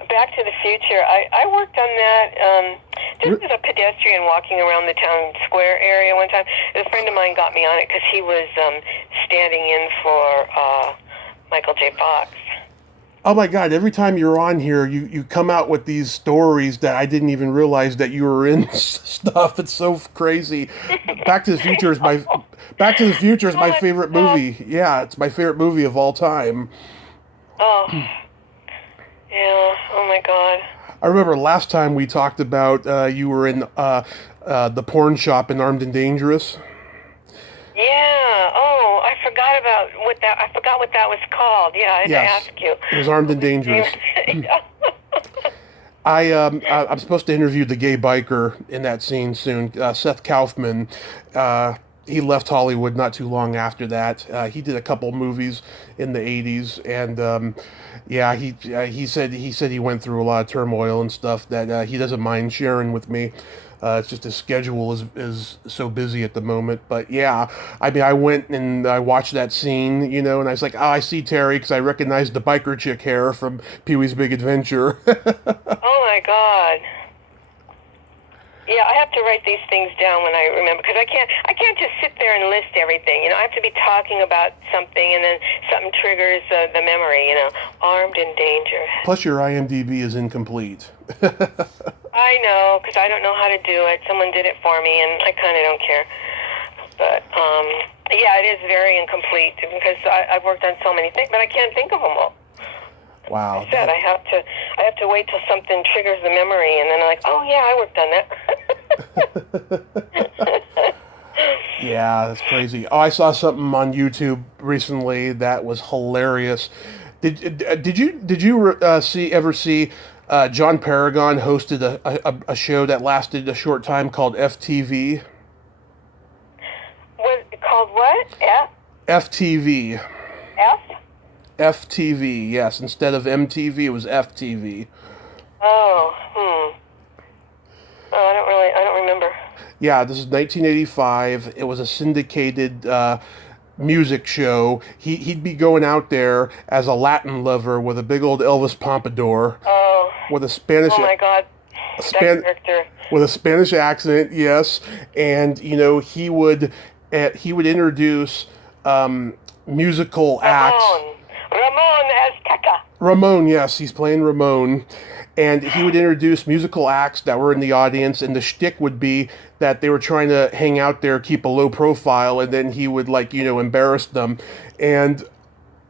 Back to the Future. I worked on that just as a pedestrian walking around the town square area one time. A friend of mine got me on it because he was standing in for Michael J. Fox. Oh my God, every time you're on here, you come out with these stories that I didn't even realize that you were in stuff. It's so crazy. Back to the Future is my favorite movie. Yeah, it's my favorite movie of all time. Oh, yeah. Oh my God. I remember last time we talked about you were in the porn shop in Armed and Dangerous. Yeah. Oh, I forgot about what that. I forgot what that was called. Yeah, I had to Yes, ask you. it was Armed and Dangerous. I'm supposed to interview the gay biker in that scene soon, Seth Kaufman. He left Hollywood not too long after that. He did a couple movies in the '80s, and yeah, he said he went through a lot of turmoil and stuff that he doesn't mind sharing with me. It's just his schedule is so busy at the moment. But yeah, I mean, I went and I watched that scene, you know, and I was like, oh, I see Terry because I recognized the biker chick hair from Pee-wee's Big Adventure. Oh my God. Yeah, I have to write these things down when I remember, because I can't just sit there and list everything. You know, I have to be talking about something, and then something triggers the memory. You know, Armed and Dangerous. Plus, your IMDb is incomplete. I know, because I don't know how to do it. Someone did it for me, and I kind of don't care. But yeah, it is very incomplete because I've worked on so many things, but I can't think of them all. Wow. Like I said, I have to wait till something triggers the memory, and then I'm like, oh yeah, I worked on that. Yeah, that's crazy. Oh, I saw something on YouTube recently that was hilarious. Did you ever see John Paragon hosted a show that lasted a short time called FTV? Was it called what? FTV. F? FTV, yes. Instead of MTV, it was FTV. Oh, Oh, I don't remember. Yeah, this is 1985. It was a syndicated music show. He'd be going out there as a Latin lover with a big old Elvis pompadour. Oh. With a Spanish. Oh my God. That character. With a Spanish accent, yes, and you know he would introduce musical acts. Ramon Azteca. Ramon, yes, he's playing Ramon. And he would introduce musical acts that were in the audience, and the shtick would be that they were trying to hang out there, keep a low profile, and then he would, like, you know, embarrass them. And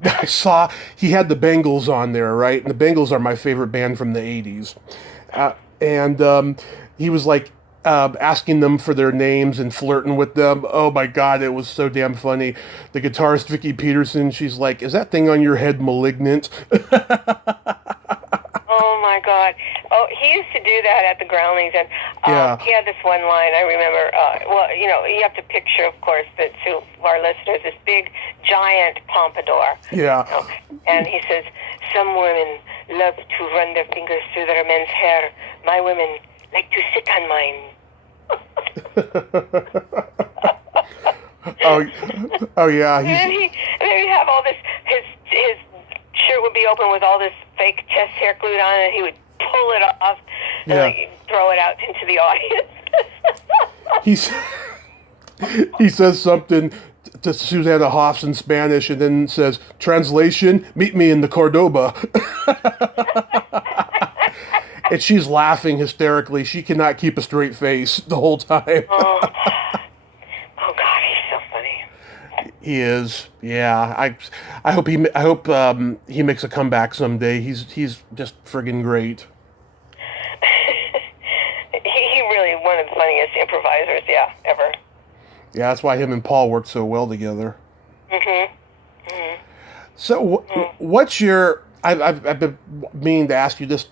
I saw he had the Bengals on there, right? And the Bengals are my favorite band from the 80s. And he was, like, asking them for their names and flirting with them. Oh my God, it was so damn funny. The guitarist Vicky Peterson, she's like, "Is that thing on your head malignant?" Oh my God! Oh, he used to do that at the Groundlings, and Yeah. He had this one line I remember. Well, you know, you have to picture, of course, that to our listeners, this big, giant pompadour. Yeah. You know, and he says, "Some women love to run their fingers through their men's hair. My women like to sit on mine." oh yeah. And then he'd have all this. His shirt would be open with all this fake chest hair glued on, and he would pull it off and like throw it out into the audience. He says something to Susanna Hoffs in Spanish, and then says, "Translation: Meet me in the Cordoba." And she's laughing hysterically. She cannot keep a straight face the whole time. Oh God, he's so funny. He is. Yeah. I hope he makes a comeback someday. He's just friggin' great. He really one of the funniest improvisers, yeah, ever. Yeah, that's why him and Paul work so well together. So, what's your? I've been meaning to ask you this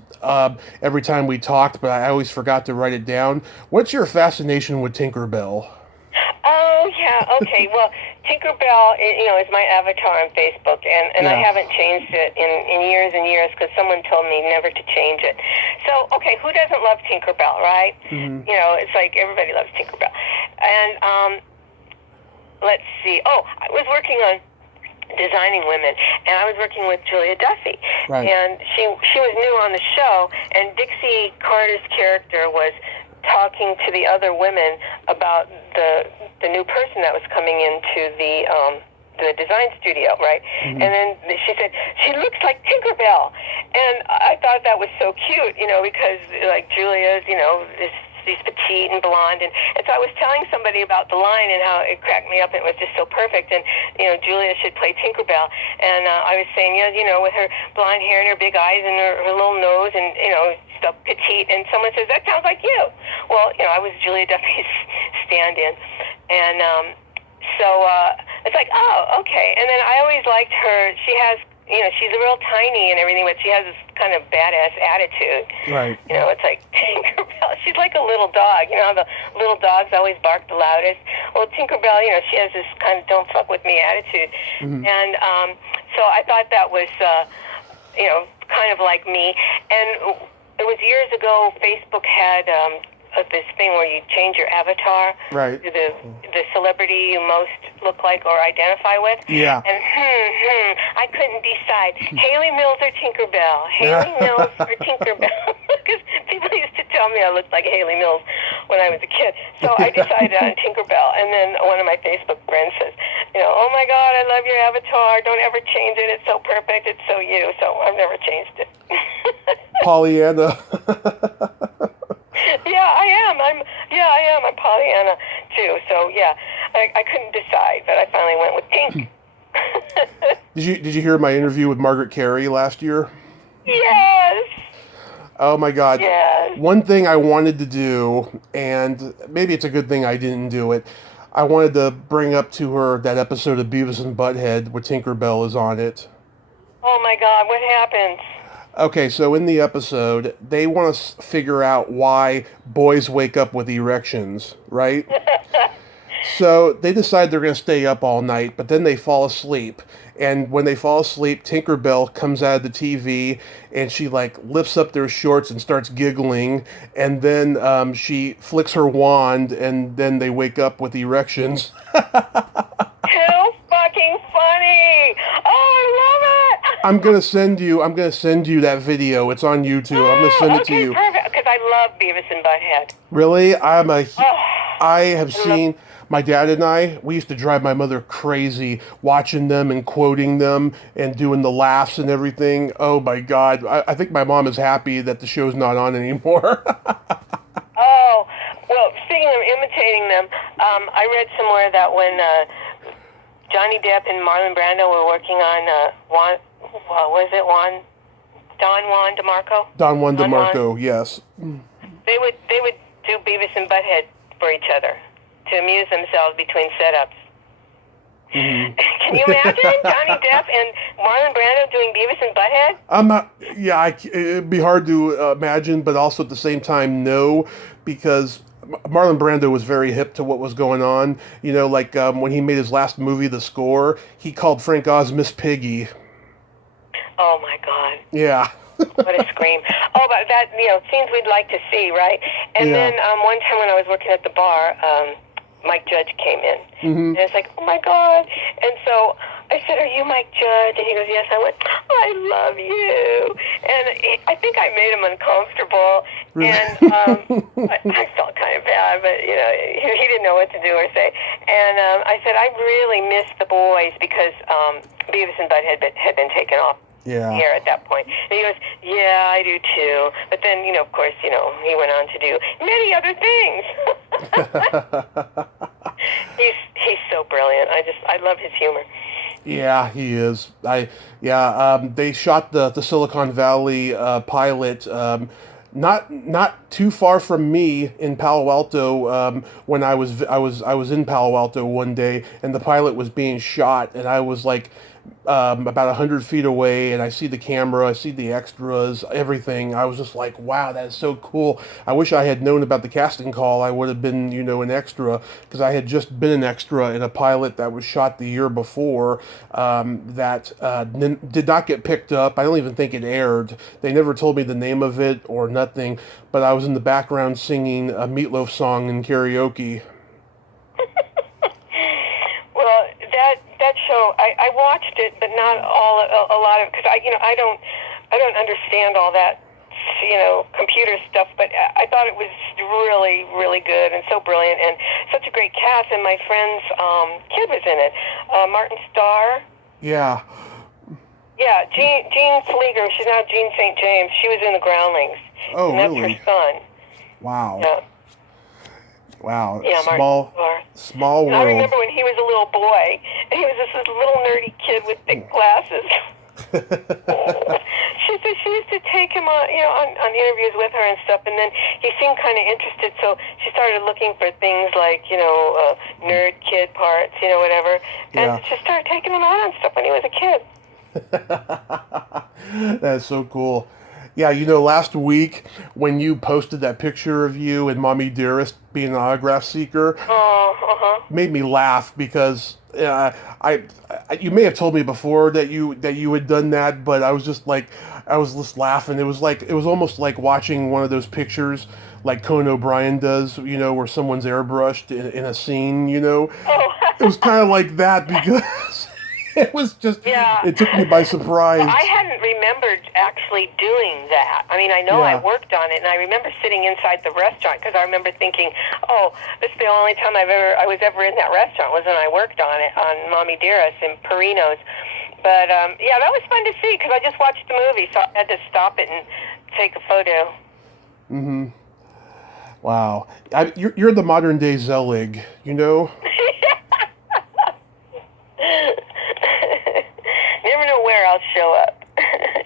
every time we talked, but I always forgot to write it down. What's your fascination with Tinkerbell? Oh yeah, okay. Well, Tinkerbell, you know, is my avatar on Facebook, and I haven't changed it in years and years because someone told me never to change it. So, okay, who doesn't love Tinkerbell, right? Mm-hmm. You know, it's like everybody loves Tinkerbell. And let's see. Oh, I was working on designing women, and I was working with Julia Duffy, Right. and she was new on the show, and Dixie Carter's character was talking to the other women about the new person that was coming into the design studio, right? Mm-hmm. And then she said, "She looks like Tinkerbell," and I thought that was so cute, you know, because like Julia's, you know, this she's petite and blonde, and so I was telling somebody about the line and how it cracked me up, and it was just so perfect. And Julia should play Tinkerbell, and I was saying, with her blonde hair and her big eyes and her little nose, and stuff, petite. And someone says, that sounds like you. Well, I was Julia Duffy's stand-in, and so it's like, oh, okay. And then I always liked her. She has. She's a real tiny and everything, but she has this kind of badass attitude. Right. It's like Tinkerbell. She's like a little dog. How the little dogs always bark the loudest. Well, Tinkerbell, she has this kind of don't fuck with me attitude. Mm-hmm. And so I thought that was, kind of like me. And it was years ago, Facebook had this thing where you change your avatar to the celebrity you most look like or identify with. Yeah. And I couldn't decide. Haley Mills or Tinkerbell? Haley Mills or Tinkerbell? Because people used to tell me I looked like Haley Mills when I was a kid. So I decided on Tinkerbell. And then one of my Facebook friends says, oh my God, I love your avatar. Don't ever change it. It's so perfect. It's so you. So I've never changed it. Pollyanna. Yeah, I am. I'm Pollyanna too. So yeah, I couldn't decide, but I finally went with pink. Did you hear my interview with Margaret Carey last year? Yes. Oh my God. Yes. One thing I wanted to do, and maybe it's a good thing I didn't do it. I wanted to bring up to her that episode of Beavis and Butthead where Tinkerbell is on it. Oh my God, what happened? Okay, so in the episode, they want to figure out why boys wake up with erections, right? So they decide they're going to stay up all night, but then they fall asleep. And when they fall asleep, Tinkerbell comes out of the TV, and she, lifts up their shorts and starts giggling. And then she flicks her wand, and then they wake up with erections. Too fucking funny! Oh, I love it! I'm gonna send you that video. It's on YouTube. I'm gonna send it to you. Perfect. Because I love Beavis and Butthead. Really? I have seen. My dad and we used to drive my mother crazy watching them and quoting them and doing the laughs and everything. Oh my God. I think my mom is happy that the show's not on anymore. Oh, well, speaking of imitating them, I read somewhere that when Johnny Depp and Marlon Brando were working on Don Juan DeMarco? Don Juan DeMarco, yes. They would do Beavis and Butthead for each other to amuse themselves between setups. Mm-hmm. Can you imagine Johnny Depp and Marlon Brando doing Beavis and Butthead? I'm not. Yeah, it'd be hard to imagine, but also at the same time, no, because Marlon Brando was very hip to what was going on. When he made his last movie, The Score, he called Frank Oz Miss Piggy. Oh my God. Yeah. What a scream. Oh, but that, scenes we'd like to see, right? And then one time when I was working at the bar, Mike Judge came in. Mm-hmm. And it's like, oh my God. And so I said, are you Mike Judge? And he goes, yes. I went, I love you. And I think I made him uncomfortable. Really? And I felt kind of bad, but, he didn't know what to do or say. And I said, I really miss the boys because Beavis and Butthead had been taken off. Yeah. Here at that point. And he goes, yeah, I do too. But then, of course, he went on to do many other things. He's so brilliant. I love his humor. Yeah, he is. They shot the Silicon Valley pilot not too far from me in Palo Alto when I was in Palo Alto one day, and the pilot was being shot, and I was about 100 feet away, and I see the camera, I see the extras, everything. I was just like, wow, that is so cool. I wish I had known about the casting call. I would have been, an extra, because I had just been an extra in a pilot that was shot the year before that did not get picked up. I don't even think it aired. They never told me the name of it or nothing, but I was in the background singing a Meatloaf song in karaoke. Well, that show, I watched it, but not a lot of, because I don't understand all that, computer stuff, but I thought it was really, really good and so brilliant and such a great cast, and my friend's kid was in it, Martin Starr. Yeah. Yeah, Jean Sleeger, she's now Jean St. James, she was in The Groundlings. Oh, and that's really? her son. Wow. Yeah. Wow. Yeah, Martin Short. Small And I world. remember when he was a little boy, and he was this little nerdy kid with thick glasses. She said she used to take him on interviews with her and stuff, and then he seemed kind of interested, so she started looking for things like nerd kid parts, whatever, and Yeah. she started taking him out on stuff when he was a kid. That's so cool. Yeah, last week when you posted that picture of you and Mommie Dearest being an autograph seeker, made me laugh because you may have told me before that you had done that, but I was just laughing. It was almost like watching one of those pictures like Conan O'Brien does, where someone's airbrushed in a scene, Oh. It was kind of like that because it was just, it took me by surprise. Well, I hadn't remembered actually doing that. I mean, I know I worked on it, and I remember sitting inside the restaurant because I remember thinking, oh, this is the only time I was ever in that restaurant was when I worked on it, on Mommie Dearest in Perino's. But, that was fun to see because I just watched the movie, so I had to stop it and take a photo. Mm-hmm. Wow. You're the modern-day Zelig, Never know where I'll show up.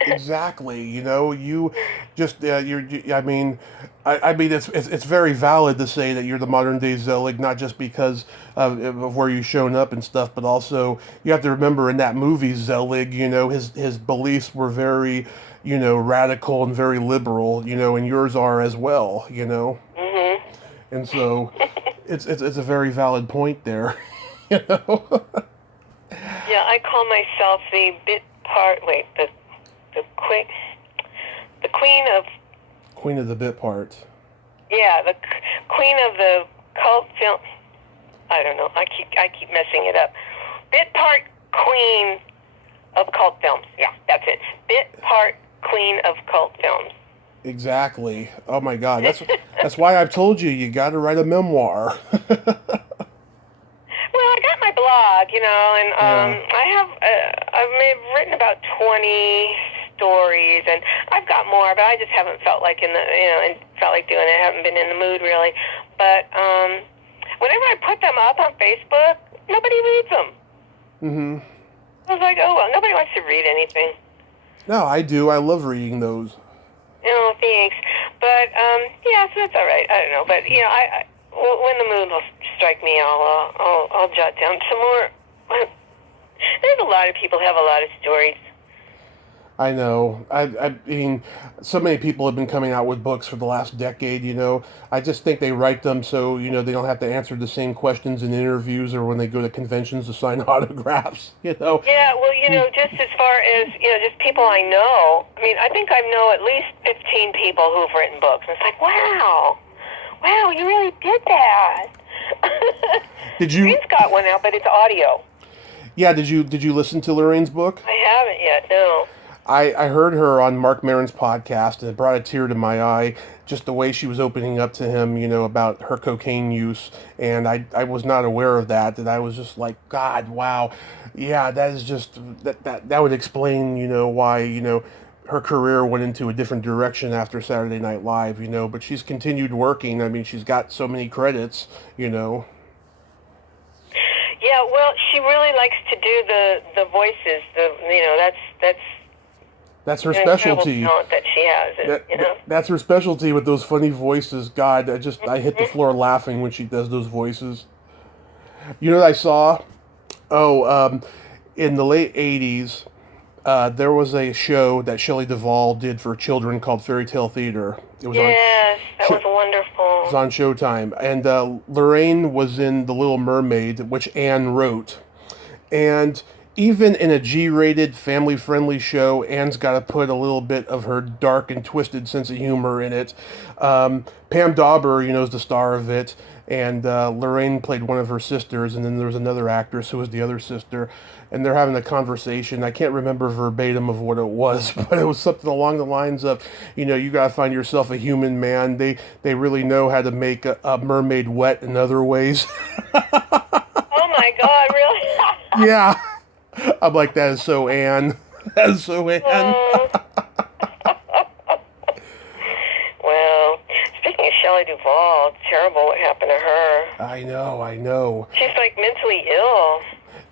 Exactly. You just I mean, it's very valid to say that you're the modern day Zelig, not just because of where you've shown up and stuff, but also you have to remember in that movie Zelig, his beliefs were very, radical and very liberal, and yours are as well, Mhm. And so it's a very valid point there, Yeah, I call myself the Queen of the bit part. Yeah, the queen of the cult film. I don't know. I keep messing it up. Bit part queen of cult films. Yeah, that's it. Bit part queen of cult films. Exactly. Oh my God, that's why I've told you got to write a memoir. Well, I got my blog, and I've written about 20 stories, and I've got more, but I just haven't felt like doing it. I haven't been in the mood really. But whenever I put them up on Facebook, nobody reads them. Mm-hmm. I was like, oh well, nobody wants to read anything. No, I do. I love reading those. Oh, thanks. But so that's all right. I don't know, but when the mood will strike me, I'll jot down some more. There's a lot of people who have a lot of stories. I know. I mean, so many people have been coming out with books for the last decade, I just think they write them so, they don't have to answer the same questions in interviews or when they go to conventions to sign autographs, Yeah, well, just as far as, just people I know, I mean, I think I know at least 15 people who've written books. And it's like, wow, you really did that. Did you? Lorraine's got one out, but it's audio. Yeah, did you listen to Lorraine's book? I haven't yet, no. I heard her on Mark Maron's podcast, and it brought a tear to my eye, just the way she was opening up to him, about her cocaine use, and I was not aware of that, and I was just like, God, wow, yeah, that is just, that would explain, why, her career went into a different direction after Saturday Night Live, but she's continued working. I mean, she's got so many credits, Yeah, well, she really likes to do the voices. That's her specialty. Talent that she has, That's her specialty with those funny voices. God, I hit the floor laughing when she does those voices. You know what I saw? Oh, in the late 80s, there was a show that Shelley Duvall did for children called Fairy Tale Theater. It was that was wonderful. It was on Showtime. And Lorraine was in The Little Mermaid, which Anne wrote. And even in a G-rated, family-friendly show, Anne's got to put a little bit of her dark and twisted sense of humor in it. Pam Dauber, is the star of it, and Lorraine played one of her sisters, and then there was another actress who was the other sister, and they're having a conversation. I can't remember verbatim of what it was, but it was something along the lines of, you got to find yourself a human man. They really know how to make a mermaid wet in other ways. Oh my God, really? Yeah. I'm like, that is so Anne. That is so Anne. Well, speaking of Shelley Duvall, all. It's terrible what happened to her. I know. She's like mentally ill.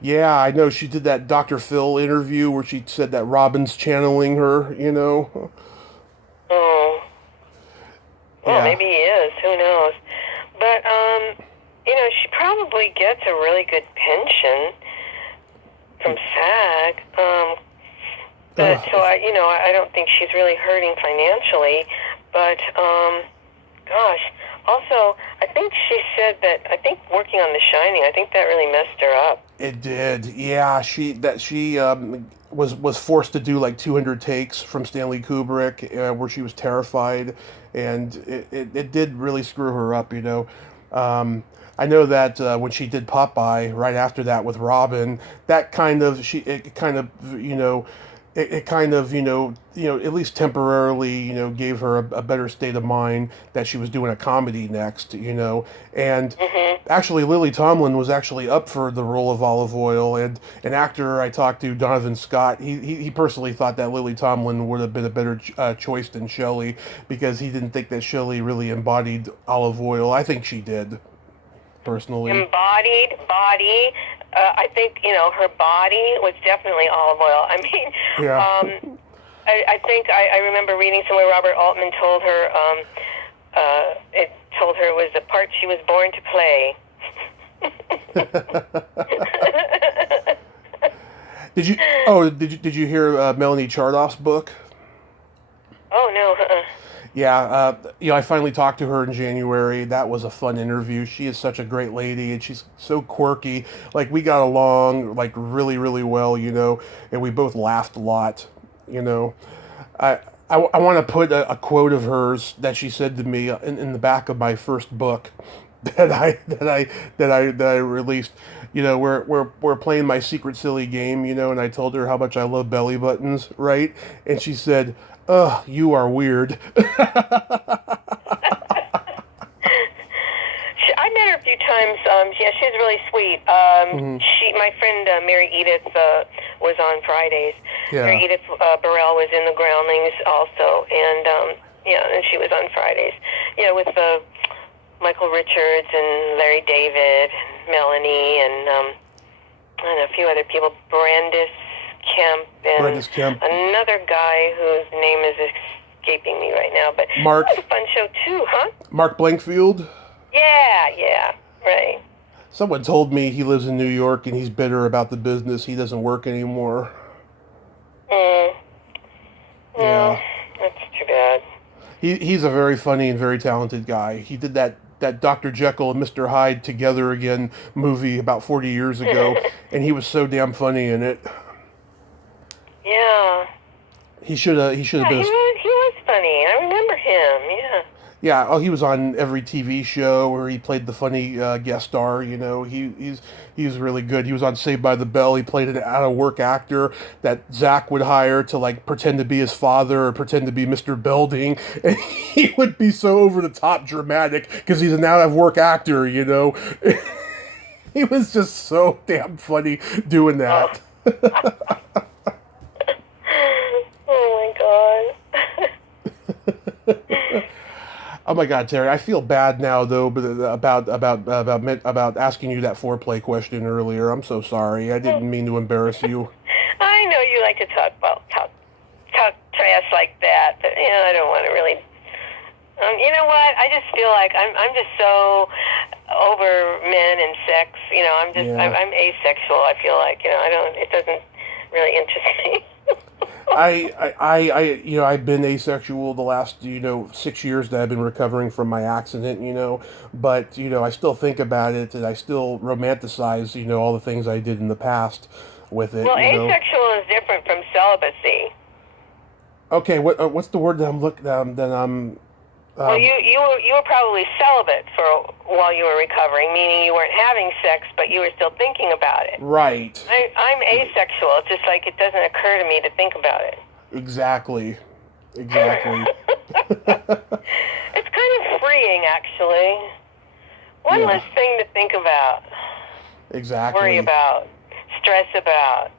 Yeah, I know. She did that Dr. Phil interview where she said that Robin's channeling her, you know. Oh. Well, Yeah. maybe he is. Who knows? But, she probably gets a really good pension from SAG. But so I don't think she's really hurting financially. But, gosh, also, I think she said that, working on The Shining, I think that really messed her up. It did. Yeah, she was forced to do like 200 takes from Stanley Kubrick, where she was terrified, and it did really screw her up, you know. I know that when she did Popeye right after that with Robin, that kind of at least temporarily, gave her a better state of mind that she was doing a comedy next, and actually Lily Tomlin was actually up for the role of Olive Oyl, and an actor I talked to, Donovan Scott, he personally thought that Lily Tomlin would have been a better choice than Shelley, because he didn't think that Shelley really embodied Olive Oyl. I think she did, personally. Embodied body. I think, her body was definitely Olive Oyl. I mean, Yeah. I think I remember reading somewhere Robert Altman told her, it was the part she was born to play. Did you hear Melanie Chardoff's book? Oh, no. Yeah, I finally talked to her in January. That was a fun interview. She is such a great lady, and she's so quirky. Like, we got along, like, really, really well, and we both laughed a lot, I want to put a quote of hers that she said to me in the back of my first book that I released. We're playing my secret silly game, and I told her how much I love belly buttons, right? And she said, "Ugh, you are weird." I met her a few times. She's really sweet. My friend Mary Edith was on Fridays. Yeah. Mary Edith Burrell was in the Groundlings also, and and she was on Fridays. With Michael Richards and Larry David, Melanie, and a few other people. Brandis Kemp and another guy whose name is escaping me right now. But Mark. That was a fun show too, huh? Mark Blankfield. Yeah, right. Someone told me he lives in New York and he's bitter about the business. He doesn't work anymore. Yeah. That's too bad. He's a very funny and very talented guy. He did that Dr. Jekyll and Mr. Hyde Together Again movie about 40 years ago, and he was so damn funny in it. Yeah. He should have been. He was funny. I remember him. Yeah. Yeah. Oh, he was on every TV show where he played the funny guest star. He's really good. He was on Saved by the Bell. He played an out-of-work actor that Zach would hire to like pretend to be his father or pretend to be Mr. Belding, and he would be so over the top dramatic because he's an out-of-work actor. He was just so damn funny doing that. Oh my God. Oh my God, Terry! I feel bad now though, but about asking you that foreplay question earlier. I'm so sorry. I didn't mean to embarrass you. I know you like to talk trash like that, but I don't want to really. You know what? I just feel like I'm just so over men and sex. I'm asexual. I feel like it doesn't really interest me. I've been asexual the last 6 years that I've been recovering from my accident, but I still think about it and I still romanticize all the things I did in the past with it. Well, asexual is different from celibacy. Okay, what's the word that I'm looking that I'm well, you were probably celibate for while you were recovering, meaning you weren't having sex, but you were still thinking about it. Right. I'm asexual. It's just like it doesn't occur to me to think about it. Exactly. It's kind of freeing, actually. One less thing to think about. Exactly. Worry about. Stress about.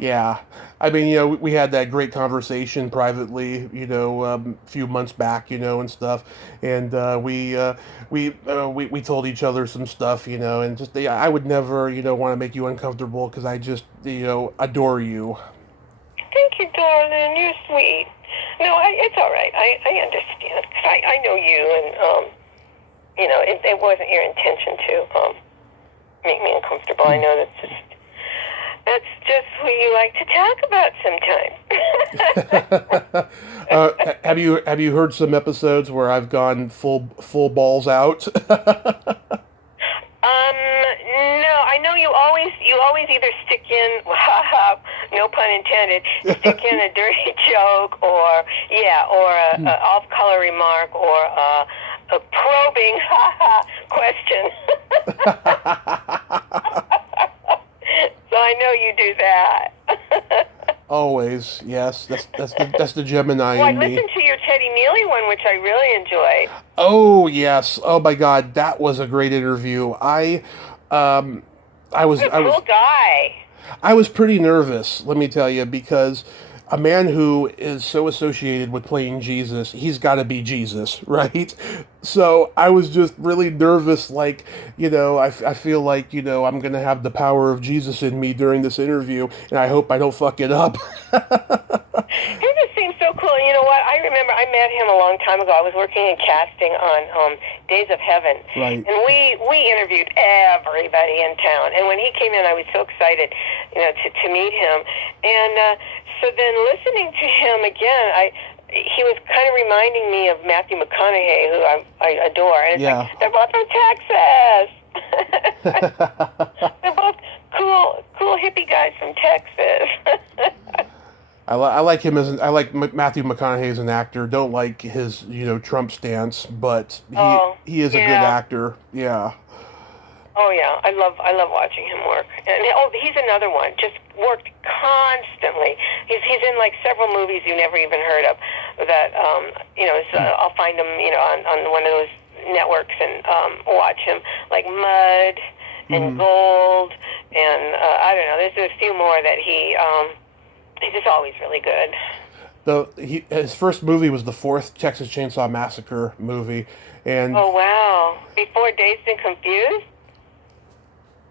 Yeah, I mean, we had that great conversation privately, a few months back, and stuff, and we told each other some stuff, and just I would never, want to make you uncomfortable because I just, adore you. Thank you, darling. You're sweet. No, it's all right. I understand. 'Cause I know you, and it wasn't your intention to make me uncomfortable. I know that's just what you like to talk about sometimes. Have you heard some episodes where I've gone full balls out? No, I know you always either stick in, no pun intended, stick in a dirty joke or a off-color remark or a probing, question. So I know you do that. Always, yes. That's the Gemini Well, I in me. listened to your Teddy Neely one, which I really enjoyed. Oh yes. Oh my God, that was a great interview. I was What a cool guy. I was pretty nervous, let me tell you, because a man who is so associated with playing Jesus, he's got to be Jesus, right? So I was just really nervous, like, I feel like, I'm going to have the power of Jesus in me during this interview, and I hope I don't fuck it up. He just seems so cool. And you know what? I remember I met him a long time ago. I was working in casting on Days of Heaven. Right. And we interviewed everybody in town. And when he came in, I was so excited, to meet him. And so then listening to him again, he was kind of reminding me of Matthew McConaughey, who I adore. And it's like, they're both from Texas. They're both cool hippie guys from Texas. I like him I like Matthew McConaughey as an actor. Don't like his Trump stance, but he is a good actor. Yeah. Oh yeah, I love watching him work. And he's another one. Just worked constantly. He's in like several movies you never even heard of. That so I'll find him on one of those networks and watch him, like Mud and Gold and I don't know. There's a few more that he's just always really good. His first movie was the fourth Texas Chainsaw Massacre movie, and oh wow, before Dazed and Confused.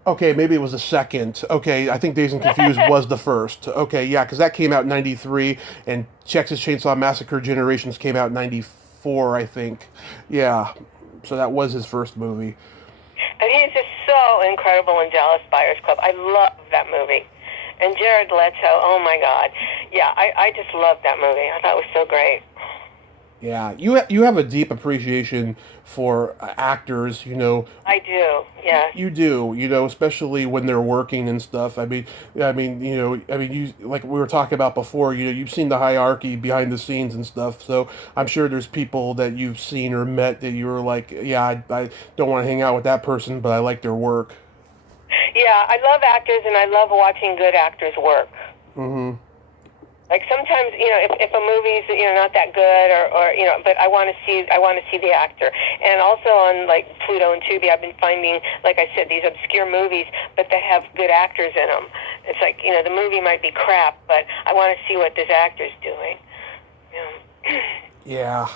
Okay, maybe it was the second. Okay, I think Dazed and Confused was the first. Okay, yeah, because that came out in '93, and Texas Chainsaw Massacre Generations came out in '94, I think. Yeah, so that was his first movie. And he's just so incredible in Dallas Buyers Club. I love that movie. And Jared Leto, oh my God. Yeah, I just loved that movie. I thought it was so great. Yeah, you have a deep appreciation for actors, I do, yeah. You do, especially when they're working and stuff. I mean, you like we were talking about before. You've seen the hierarchy behind the scenes and stuff. So I'm sure there's people that you've seen or met that you were like, yeah, I don't want to hang out with that person, but I like their work. Yeah, I love actors and I love watching good actors work. Mm-hmm. Like sometimes, if a movie's not that good, or but I want to see the actor. And also on like Pluto and Tubi, I've been finding, like I said, these obscure movies, but they have good actors in them. It's like the movie might be crap, but I want to see what this actor's doing. Yeah.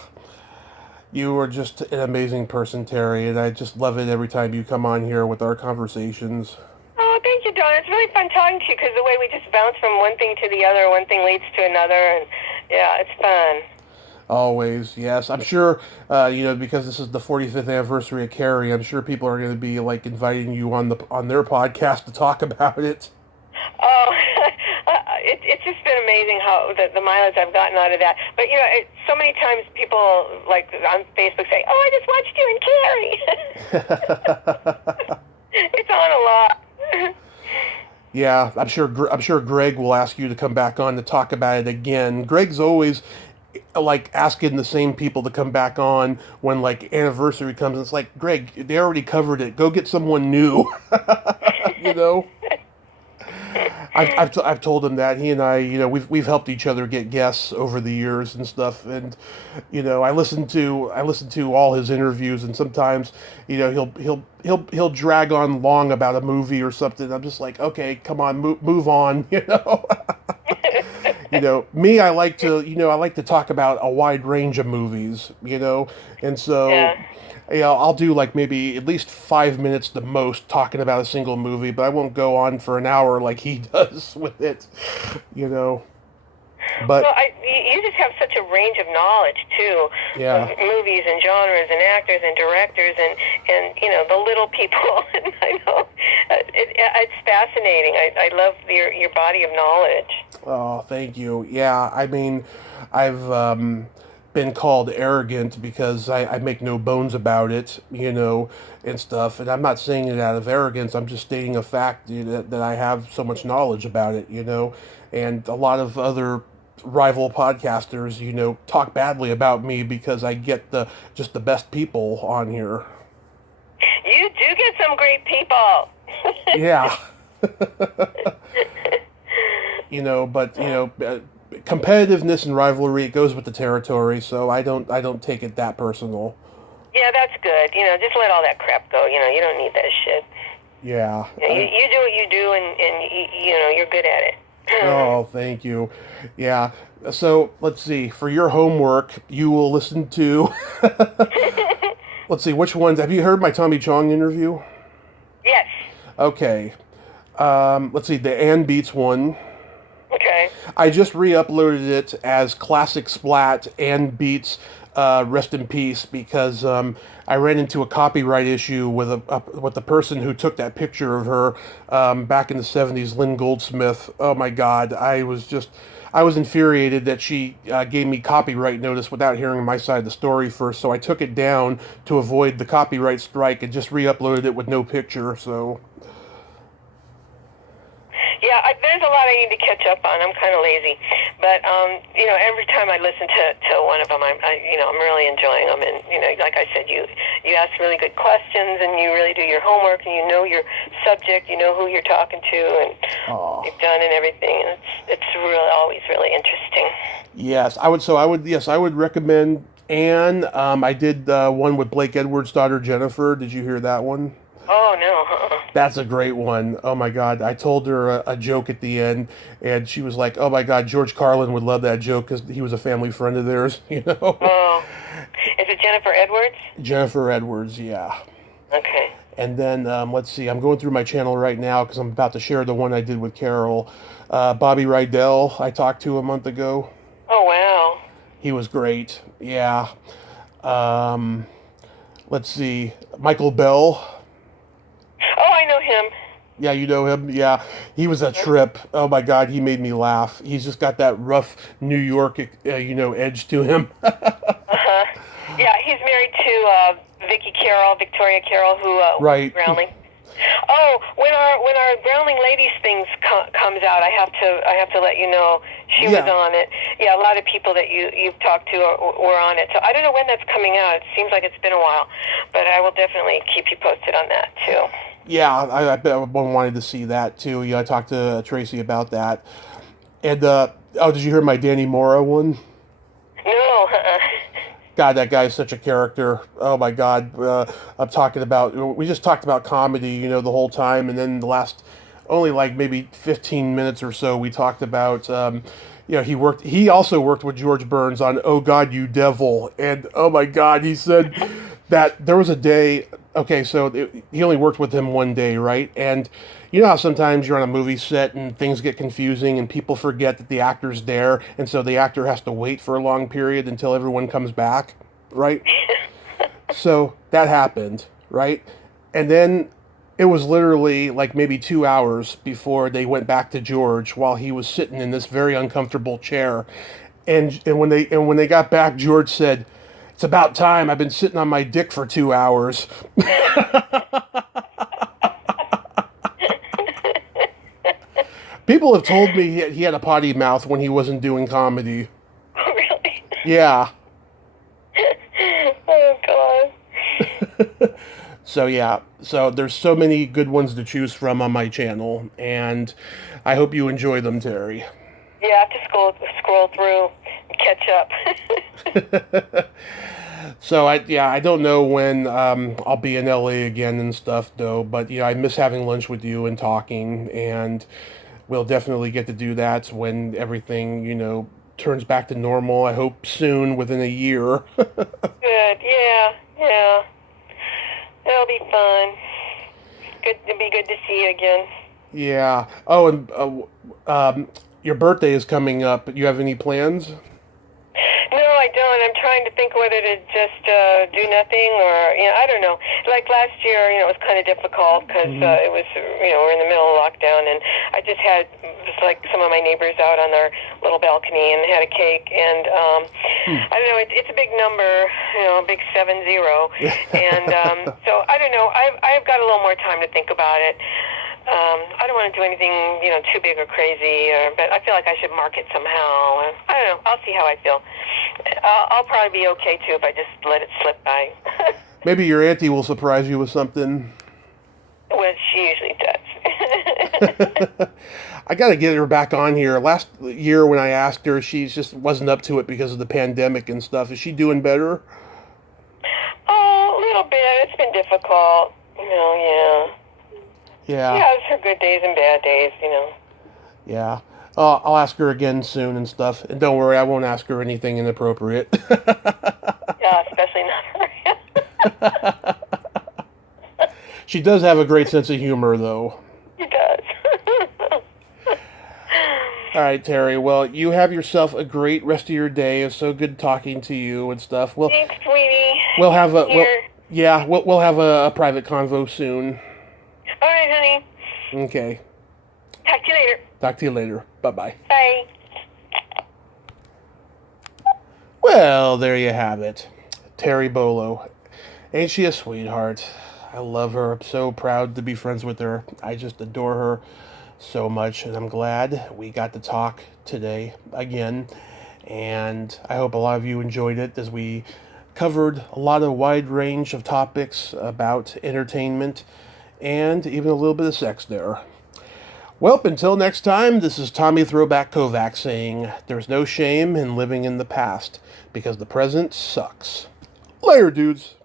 You are just an amazing person, Terry, and I just love it every time you come on here with our conversations. Oh, thank you, Don. It's really fun talking to you because the way we just bounce from one thing to the other, one thing leads to another, and yeah, it's fun. Always, yes. I'm sure, because this is the 45th anniversary of Carrie, I'm sure people are going to be like inviting you on their podcast to talk about it. Oh, it's just been amazing how the mileage I've gotten out of that. But so many times people like on Facebook say, "Oh, I just watched you in Carrie." It's on a lot. Yeah, I'm sure Greg will ask you to come back on to talk about it again. Greg's always like asking the same people to come back on when like anniversary comes. It's like, Greg, they already covered it. Go get someone new. I've told him that he and I, we've helped each other get guests over the years and stuff, and I listen to all his interviews, and sometimes he'll drag on long about a movie or something. I'm just like, okay, come on, move on, Me, I like to talk about a wide range of movies, and so. Yeah. I'll do like maybe at least 5 minutes the most talking about a single movie, but I won't go on for an hour like he does with it, But Well, you just have such a range of knowledge too, yeah, of movies and genres and actors and directors and the little people. And I know it's fascinating. I love your body of knowledge. oh, thank you. Yeah, I mean, I've been called arrogant because I make no bones about it, and stuff. And I'm not saying it out of arrogance. I'm just stating a fact that I have so much knowledge about it, And a lot of other rival podcasters, talk badly about me because I get just the best people on here. You do get some great people. Yeah. Competitiveness and rivalry, it goes with the territory, so I don't take it that personal. Yeah, that's good. Just let all that crap go. You don't need that shit. Yeah. You do what you do, and you're good at it. Oh, thank you. Yeah. So let's see. For your homework, you will listen to. Let's see. Which ones have you heard my Tommy Chong interview? Yes. Okay. Let's see. The Ann Beats one. Okay. I just re-uploaded it as Classic Splat and Beats, Rest in Peace, because I ran into a copyright issue with the person who took that picture of her back in the 70s, Lynn Goldsmith. Oh my God, I was infuriated that she gave me copyright notice without hearing my side of the story first, so I took it down to avoid the copyright strike and just re-uploaded it with no picture, so... Yeah, there's a lot I need to catch up on. I'm kind of lazy, but every time I listen to one of them, I'm really enjoying them. And like I said, you ask really good questions, and you really do your homework, and you know your subject, you know who you're talking to, and you've done and everything. And it's really always really interesting. Yes, I would recommend Anne. I did one with Blake Edwards' daughter Jennifer. Did you hear that one? Oh, no. That's a great one. Oh, my God. I told her a joke at the end, and she was like, oh, my God, George Carlin would love that joke because he was a family friend of theirs, Oh. Is it Jennifer Edwards? Jennifer Edwards, yeah. Okay. And then, let's see, I'm going through my channel right now because I'm about to share the one I did with Carol. Bobby Rydell, I talked to a month ago. Oh, wow. He was great, yeah. Let's see, Michael Bell. Oh, I know him. Yeah, you know him? Yeah. He was a trip. Oh, my God, he made me laugh. He's just got that rough New York, edge to him. Uh-huh. Yeah, he's married to Victoria Carroll, who right. Groundling. Oh, when our Groundling Ladies things comes out, I have to let you know she was on it. Yeah, a lot of people that you've talked to were on it. So I don't know when that's coming out. It seems like it's been a while, but I will definitely keep you posted on that too. Yeah, I wanted to see that too. Yeah, I talked to Tracy about that. And did you hear my Danny Mora one? No. God, that guy's such a character. Oh my God, we just talked about comedy, the whole time, and then the last only like maybe 15 minutes or so, we talked about, he also worked with George Burns on Oh God, You Devil, and oh my God, he said that there was a day. Okay, so he only worked with him one day, right? And you know how sometimes you're on a movie set and things get confusing and people forget that the actor's there, and so the actor has to wait for a long period until everyone comes back, right? So that happened, right? And then it was literally like maybe 2 hours before they went back to George while he was sitting in this very uncomfortable chair. And when they got back, George said, "It's about time. I've been sitting on my dick for 2 hours." People have told me he had a potty mouth when he wasn't doing comedy. Oh, really? Yeah. Oh, God. So yeah, so there's so many good ones to choose from on my channel, and I hope you enjoy them, Terry. Yeah, I have to scroll through and catch up. So I don't know when I'll be in LA again and stuff though, but I miss having lunch with you and talking, and we'll definitely get to do that when everything turns back to normal. I hope soon, within a year. Good. Yeah. Yeah. That'll be fun. It'll be good to see you again. Yeah. Oh, and your birthday is coming up. You have any plans? No, I don't. I'm trying to think whether to just do nothing or, I don't know. Like last year, it was kind of difficult because it was, we're in the middle of lockdown, and I just had just like some of my neighbors out on their little balcony and had a cake, and I don't know. It's a big number, a big 70, and so I don't know. I've got a little more time to think about it. I don't want to do anything, too big or crazy, but I feel like I should mark it somehow. I don't know. I'll see how I feel. I'll probably be okay, too, if I just let it slip by. Maybe your auntie will surprise you with something. Well, she usually does. I got to get her back on here. Last year when I asked her, she just wasn't up to it because of the pandemic and stuff. Is she doing better? Oh, a little bit. It's been difficult. Yeah. Yeah. She has her good days and bad days, Yeah. I'll ask her again soon and stuff. And don't worry, I won't ask her anything inappropriate. Yeah, especially not her. She does have a great sense of humor, though. She does. All right, Terry. Well, you have yourself a great rest of your day. It's so good talking to you and stuff. Thanks, sweetie. We'll have we'll have a private convo soon. All right, honey. Okay. Talk to you later. Talk to you later. Bye-bye. Bye. Well, there you have it. Terry Bolo. Ain't she a sweetheart? I love her. I'm so proud to be friends with her. I just adore her so much, and I'm glad we got to talk today again. And I hope a lot of you enjoyed it, as we covered a lot of wide range of topics about entertainment and even a little bit of sex there. Well, until next time, this is Tommy Throwback Kovac saying, there's no shame in living in the past, because the present sucks. Later, dudes.